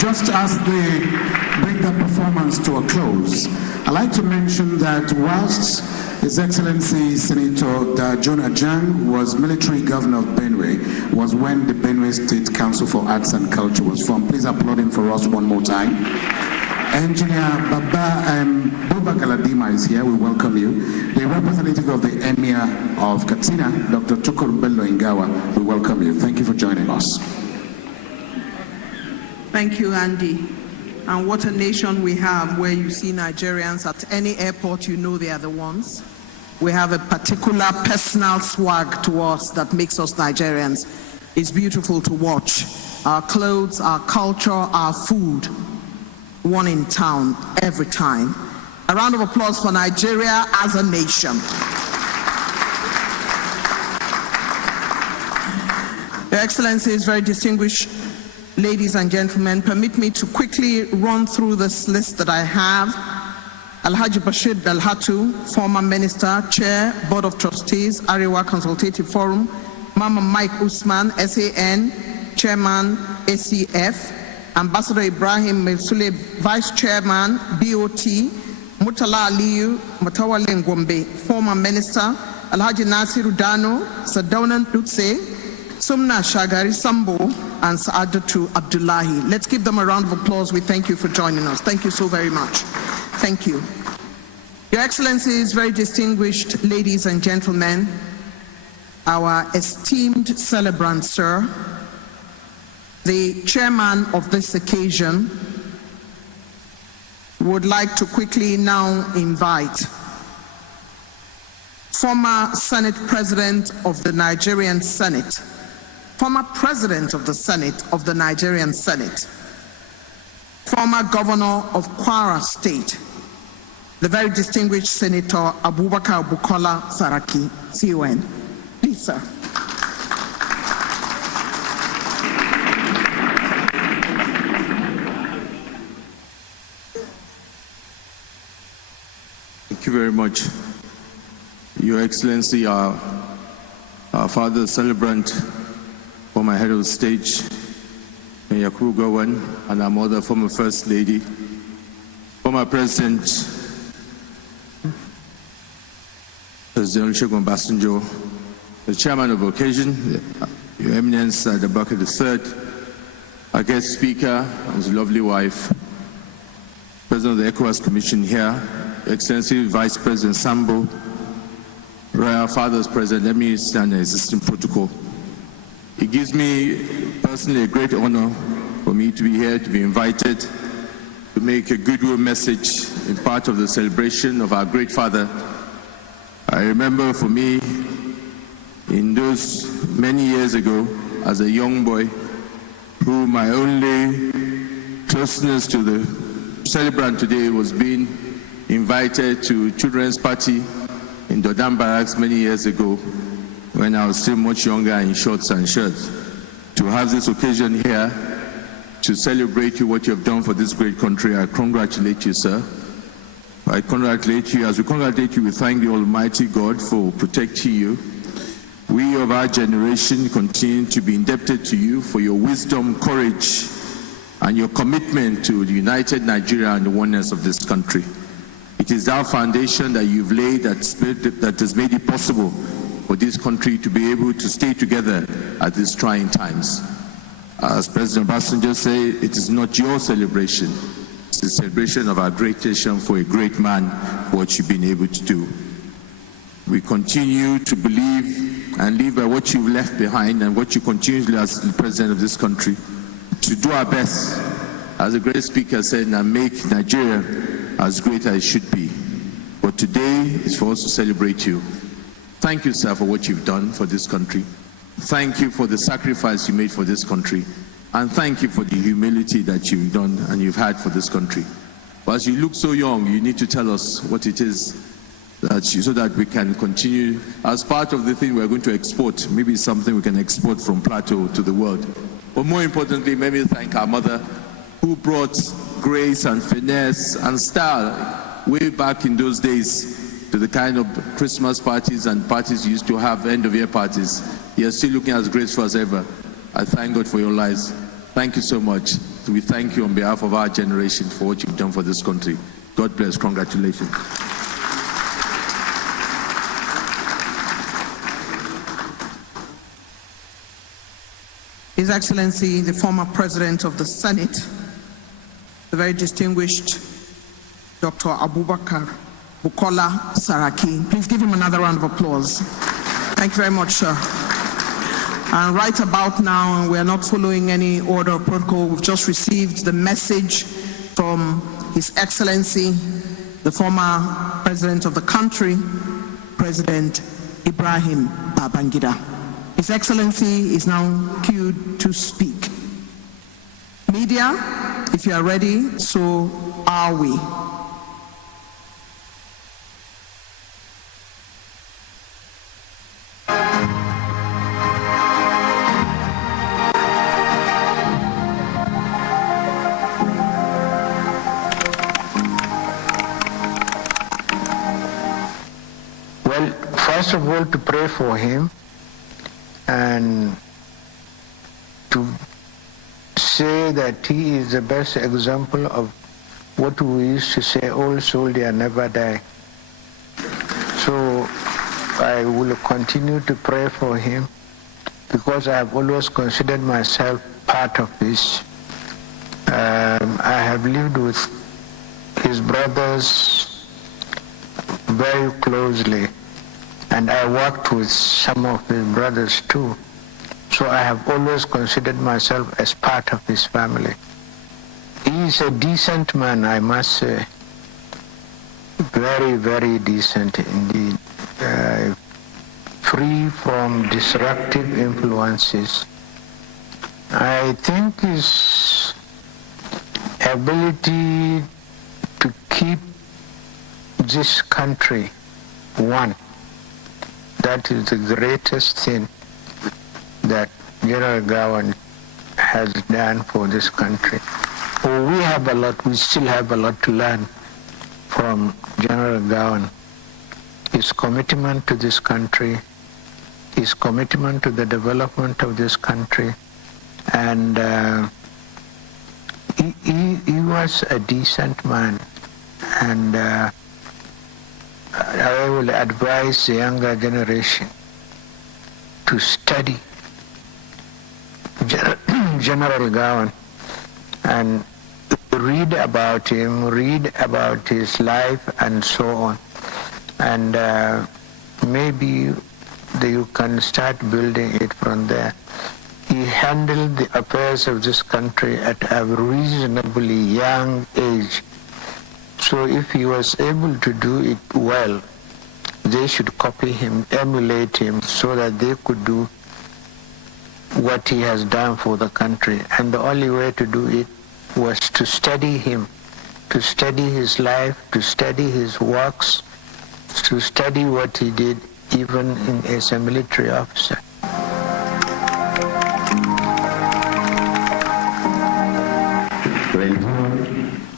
Just as they bring the performance to a close, I'd like to mention that whilst His Excellency Senator Jonah Jang was military governor of Benue, was when the Benue State Council for Arts and Culture was formed. Please applaud him for us one more time. Engineer Baba Boba Galadima is here. We welcome you. The representative of the Emir of Katsina, Dr. Tukur Bello Ingawa, we welcome you. Thank you for joining us. Thank you, Andy. And what a nation we have, where you see Nigerians at any airport, you know they are the ones. We have a particular personal swag to us that makes us Nigerians. It's beautiful to watch. Our clothes, our culture, our food, one in town every time. A round of applause for Nigeria as a nation. Your Excellencies, very distinguished ladies and gentlemen, permit me to quickly run through this list that I have. Alhaji Bashir Dalhatu, former Minister, Chair, Board of Trustees, Arewa Consultative Forum. Mama Mike Usman, SAN, Chairman, ACF. Ambassador Ibrahim Melsule, Vice Chairman, BOT. Mutala Aliyu, Matawale Ngombe, former Minister. Alhaji Nasiru Dano, Sadaunan Tutse. Sumna Shagari Sambo, and Saadatu Abdullahi. Let's give them a round of applause. We thank you for joining us. Thank you so very much. Thank you. Your Excellencies, very distinguished ladies and gentlemen, our esteemed celebrant, sir, the chairman of this occasion would like to quickly now invite former Senate President of the Nigerian Senate, former President of the Senate of the Nigerian Senate, former Governor of Kwara State, the very distinguished Senator Abubakar Bukola Saraki, CON. Please, sir. Thank you very much. Your Excellency, our father celebrant, former head of state, Yakubu Gowon, and our mother, former First Lady, former President Olusegun Obasanjo, the chairman of the occasion, Your Eminence Adebaka III, our guest speaker and his lovely wife, President of the ECOWAS Commission here, Excellency Vice President Sambo, Royal Fathers President, let me stand the existing protocol. It gives me personally a great honor for me to be here, to be invited to make a goodwill message in part of the celebration of our great father. I remember for me, in those many years ago, as a young boy, who my only closeness to the celebrant today was being invited to children's party in Dodam Barracks many years ago, when I was still much younger in shorts and shirts. To have this occasion here to celebrate you, what you have done for this great country, I congratulate you, sir. I congratulate you. As we congratulate you, we thank the Almighty God for protecting you. We of our generation continue to be indebted to you for your wisdom, courage, and your commitment to the united Nigeria and the oneness of this country. It is our foundation that you've laid that has made it possible for this country to be able to stay together at these trying times. As President Obasanjo said, it is not your celebration. It's a celebration of our great nation for a great man, for what you've been able to do. We continue to believe and live by what you've left behind and what you continue as the President of this country to do our best, as the great speaker said, and make Nigeria as great as it should be. But today is for us to celebrate you. Thank you, sir, for what you've done for this country. Thank you for the sacrifice you made for this country. And thank you for the humility that you've done and you've had for this country. But as you look so young, you need to tell us what it is so that we can continue. As part of the thing we're going to export, maybe something we can export from Plateau to the world. But more importantly, maybe thank our mother, who brought grace and finesse and style way back in those days to the kind of Christmas parties and parties you used to have, end-of-year parties. You're still looking as graceful as ever. I thank God for your lives. Thank you so much. We thank you on behalf of our generation for what you've done for this country. God bless. Congratulations. His Excellency, the former President of the Senate, the very distinguished Dr. Abubakar Bukola Saraki. Please give him another round of applause. Thank you very much, sir. And right about now, we are not following any order of protocol. We've just received the message from His Excellency, the former President of the country, President Ibrahim Babangida. His Excellency is now queued to speak. Media, if you are ready, so are we. Well, first of all, to pray for him and to say that he is the best example of what we used to say, old soldier never die. So I will continue to pray for him because I have always considered myself part part of this. I have lived with his brothers very closely, and I worked with some of his brothers too. So I have always considered myself as part of his family. He is a decent man, I must say. Very, very decent indeed. Free from disruptive influences. I think his ability to keep this country one, that is the greatest thing that General Gowan has done for this country. We still have a lot to learn from General Gowan. His commitment to this country, his commitment to the development of this country, and he was a decent man. And I will advise the younger generation to study General Gowan and read about him, read about his life and so on. And maybe you can start building it from there. He handled the affairs of this country at a reasonably young age. So if he was able to do it well, they should copy him, emulate him, so that they could do what he has done for the country. And the only way to do it was to study him, to study his life, to study his works, to study what he did even as a military officer.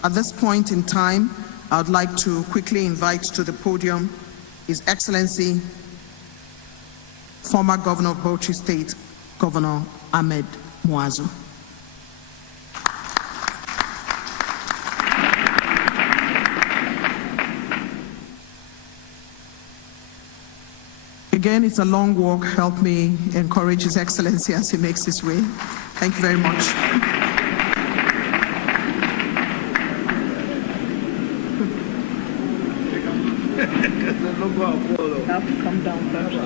At this point in time, I would like to quickly invite to the podium His Excellency, former Governor of Bauchi State, Governor Ahmed Muazu. Again, it's a long walk. Help me encourage His Excellency as he makes his way. Thank you very much. Have to come down first.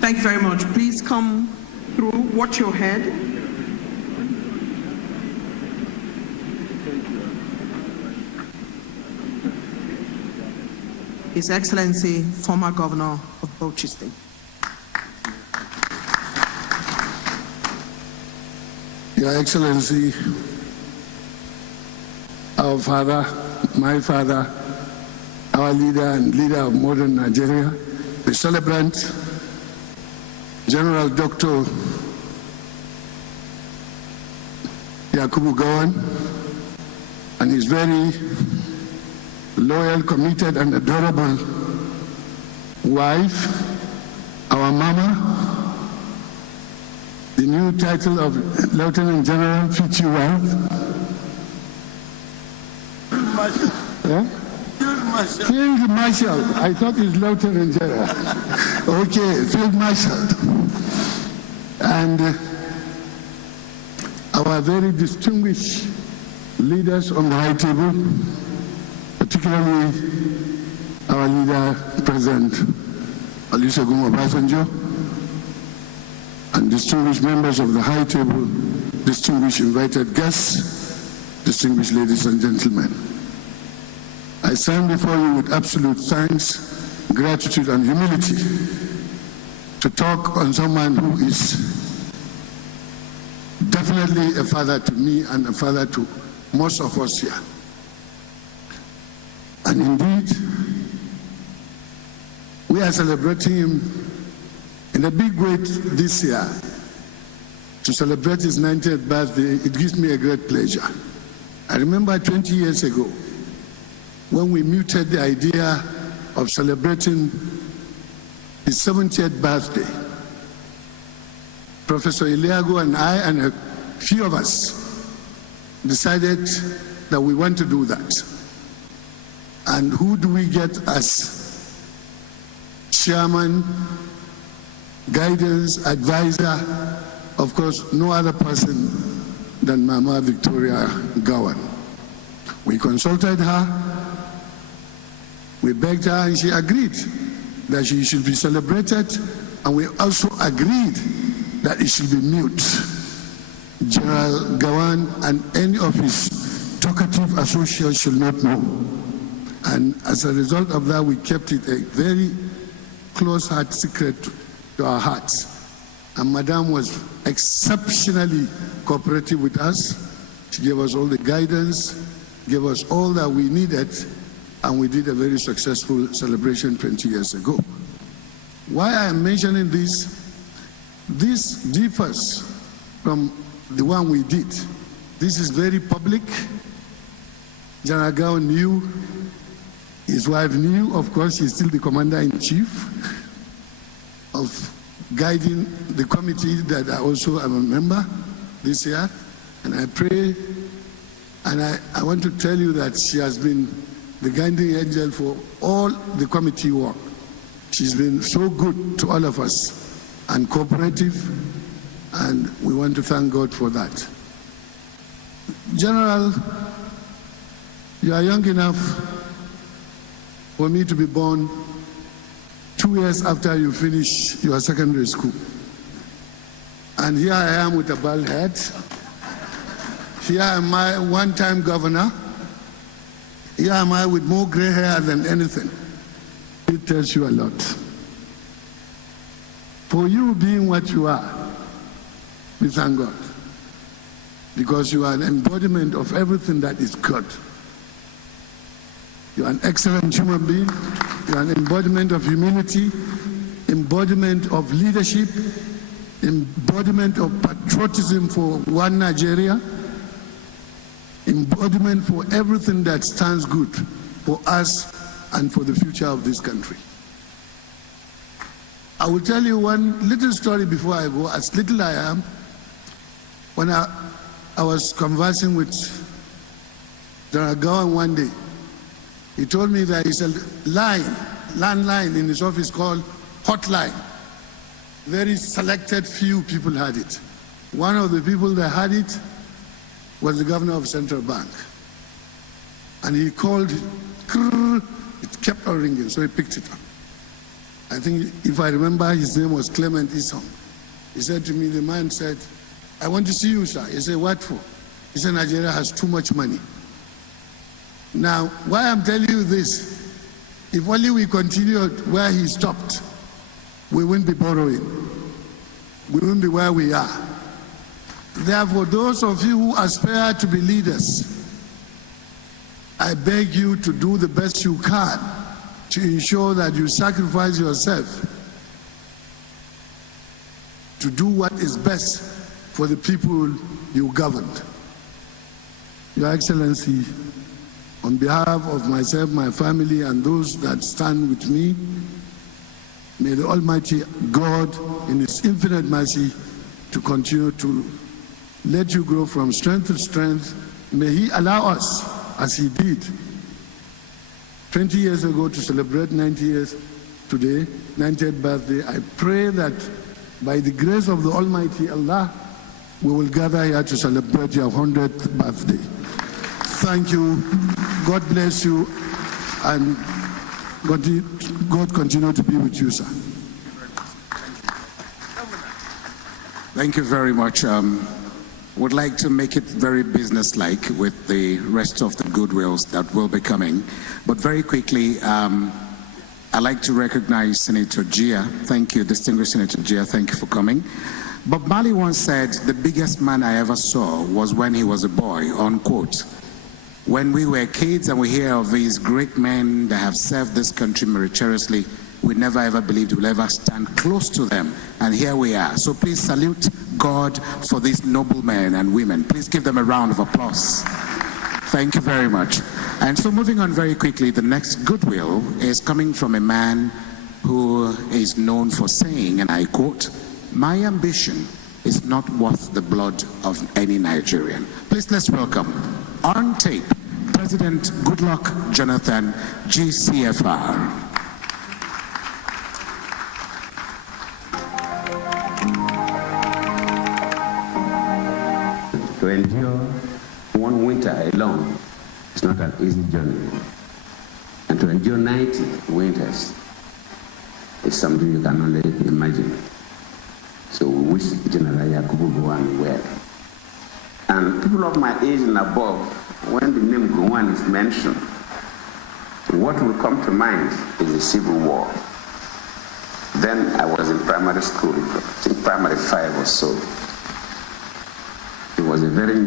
Thank you very much. Please come through. Watch your head. His Excellency, former Governor of Bauchi State. Your Excellency, our father, my father, our leader and leader of modern Nigeria, the celebrant, General Dr. Yakubu Gowon, and his very loyal, committed, and adorable wife, our mama, the new title of Lieutenant General fits you well. Yeah? Field Marshal. I thought it's Lieutenant General. Okay, Field Marshal. And our very distinguished leaders on the high table, particularly our leader, President Olusegun Obasanjo, and distinguished members of the high table, distinguished invited guests, distinguished ladies and gentlemen. I stand before you with absolute thanks, gratitude, and humility to talk on someone who is definitely a father to me and a father to most of us here. And indeed, we are celebrating him in a big way this year. To celebrate his 90th birthday, it gives me a great pleasure. I remember 20 years ago, when we mooted the idea of celebrating his 70th birthday, Professor Iliago and I and a few of us decided that we want to do that. And who do we get as chairman guidance, advisor, of course, no other person than Mama Victoria Gowan. We consulted her, we begged her, and she agreed that she should be celebrated, and we also agreed that it should be mute. General Gowan and any of his talkative associates should not know. And as a result of that, we kept it a very close heart secret to our hearts. And Madame was exceptionally cooperative with us. She gave us all the guidance, gave us all that we needed, and we did a very successful celebration 20 years ago. Why I am mentioning this differs from the one we did. This is very public. General Gao knew, his wife knew, of course, he's still the commander-in-chief of guiding the committee that I also am a member this year. And I pray, and I want to tell you that she has been the guiding angel for all the committee work. She's been so good to all of us and cooperative, and we want to thank God for that. General, you are young enough for me to be born 2 years after you finish your secondary school. And here I am with a bald head. Here am I, one-time governor. Here am I with more gray hair than anything. It tells you a lot. For you being what you are, we thank God. Because you are an embodiment of everything that is good. You are an excellent human being. You are an embodiment of humility, embodiment of leadership, embodiment of patriotism for one Nigeria, embodiment for everything that stands good for us and for the future of this country. I will tell you one little story before I go, as little I am. When I was conversing with General Gowan one day, he told me that it's a landline in his office called hotline. Very selected few people had it. One of the people that had it was the governor of Central Bank. And he called it, it kept on ringing, so he picked it up. I think, if I remember, his name was Clement Isom. He said to me, the man said, I want to see you, sir. He said, what for? He said, Nigeria has too much money. Now, why I'm telling you this, if only we continued where he stopped, we wouldn't be borrowing. We wouldn't be where we are. Therefore, those of you who aspire to be leaders, I beg you to do the best you can to ensure that you sacrifice yourself to do what is best for the people you governed. Your Excellency, on behalf of myself, my family, and those that stand with me, may the Almighty God, in His infinite mercy, to continue to let you grow from strength to strength. May He allow us, as He did 20 years ago, to celebrate 90 years today, 90th birthday. I pray that by the grace of the Almighty Allah, we will gather here to celebrate your 100th birthday. Thank you. God bless you, and God continue to be with you, sir. Thank you very much. Would like to make it very businesslike with the rest of the goodwills that will be coming. But very quickly, I'd like to recognize Senator Gia. Thank you, distinguished Senator Gia. Thank you for coming. Bob Marley once said, the biggest man I ever saw was when he was a boy, unquote. When we were kids and we hear of these great men that have served this country meritoriously, we never ever believed we'll ever stand close to them. And here we are. So please salute God for these noble men and women. Please give them a round of applause. Thank you very much. And so moving on very quickly, the next goodwill is coming from a man who is known for saying, and I quote, "My ambition is not worth the blood of any Nigerian." Please let's welcome on tape President Goodluck Jonathan, GCFR. one winter alone is not an easy journey. And to endure 90 winters is something you can only imagine. So we wish General Yakubu Gowon well. And people of my age and above, when the name Gowon is mentioned, what will come to mind is the Civil War. Then I was in primary school, I think primary 5 or so. It was a very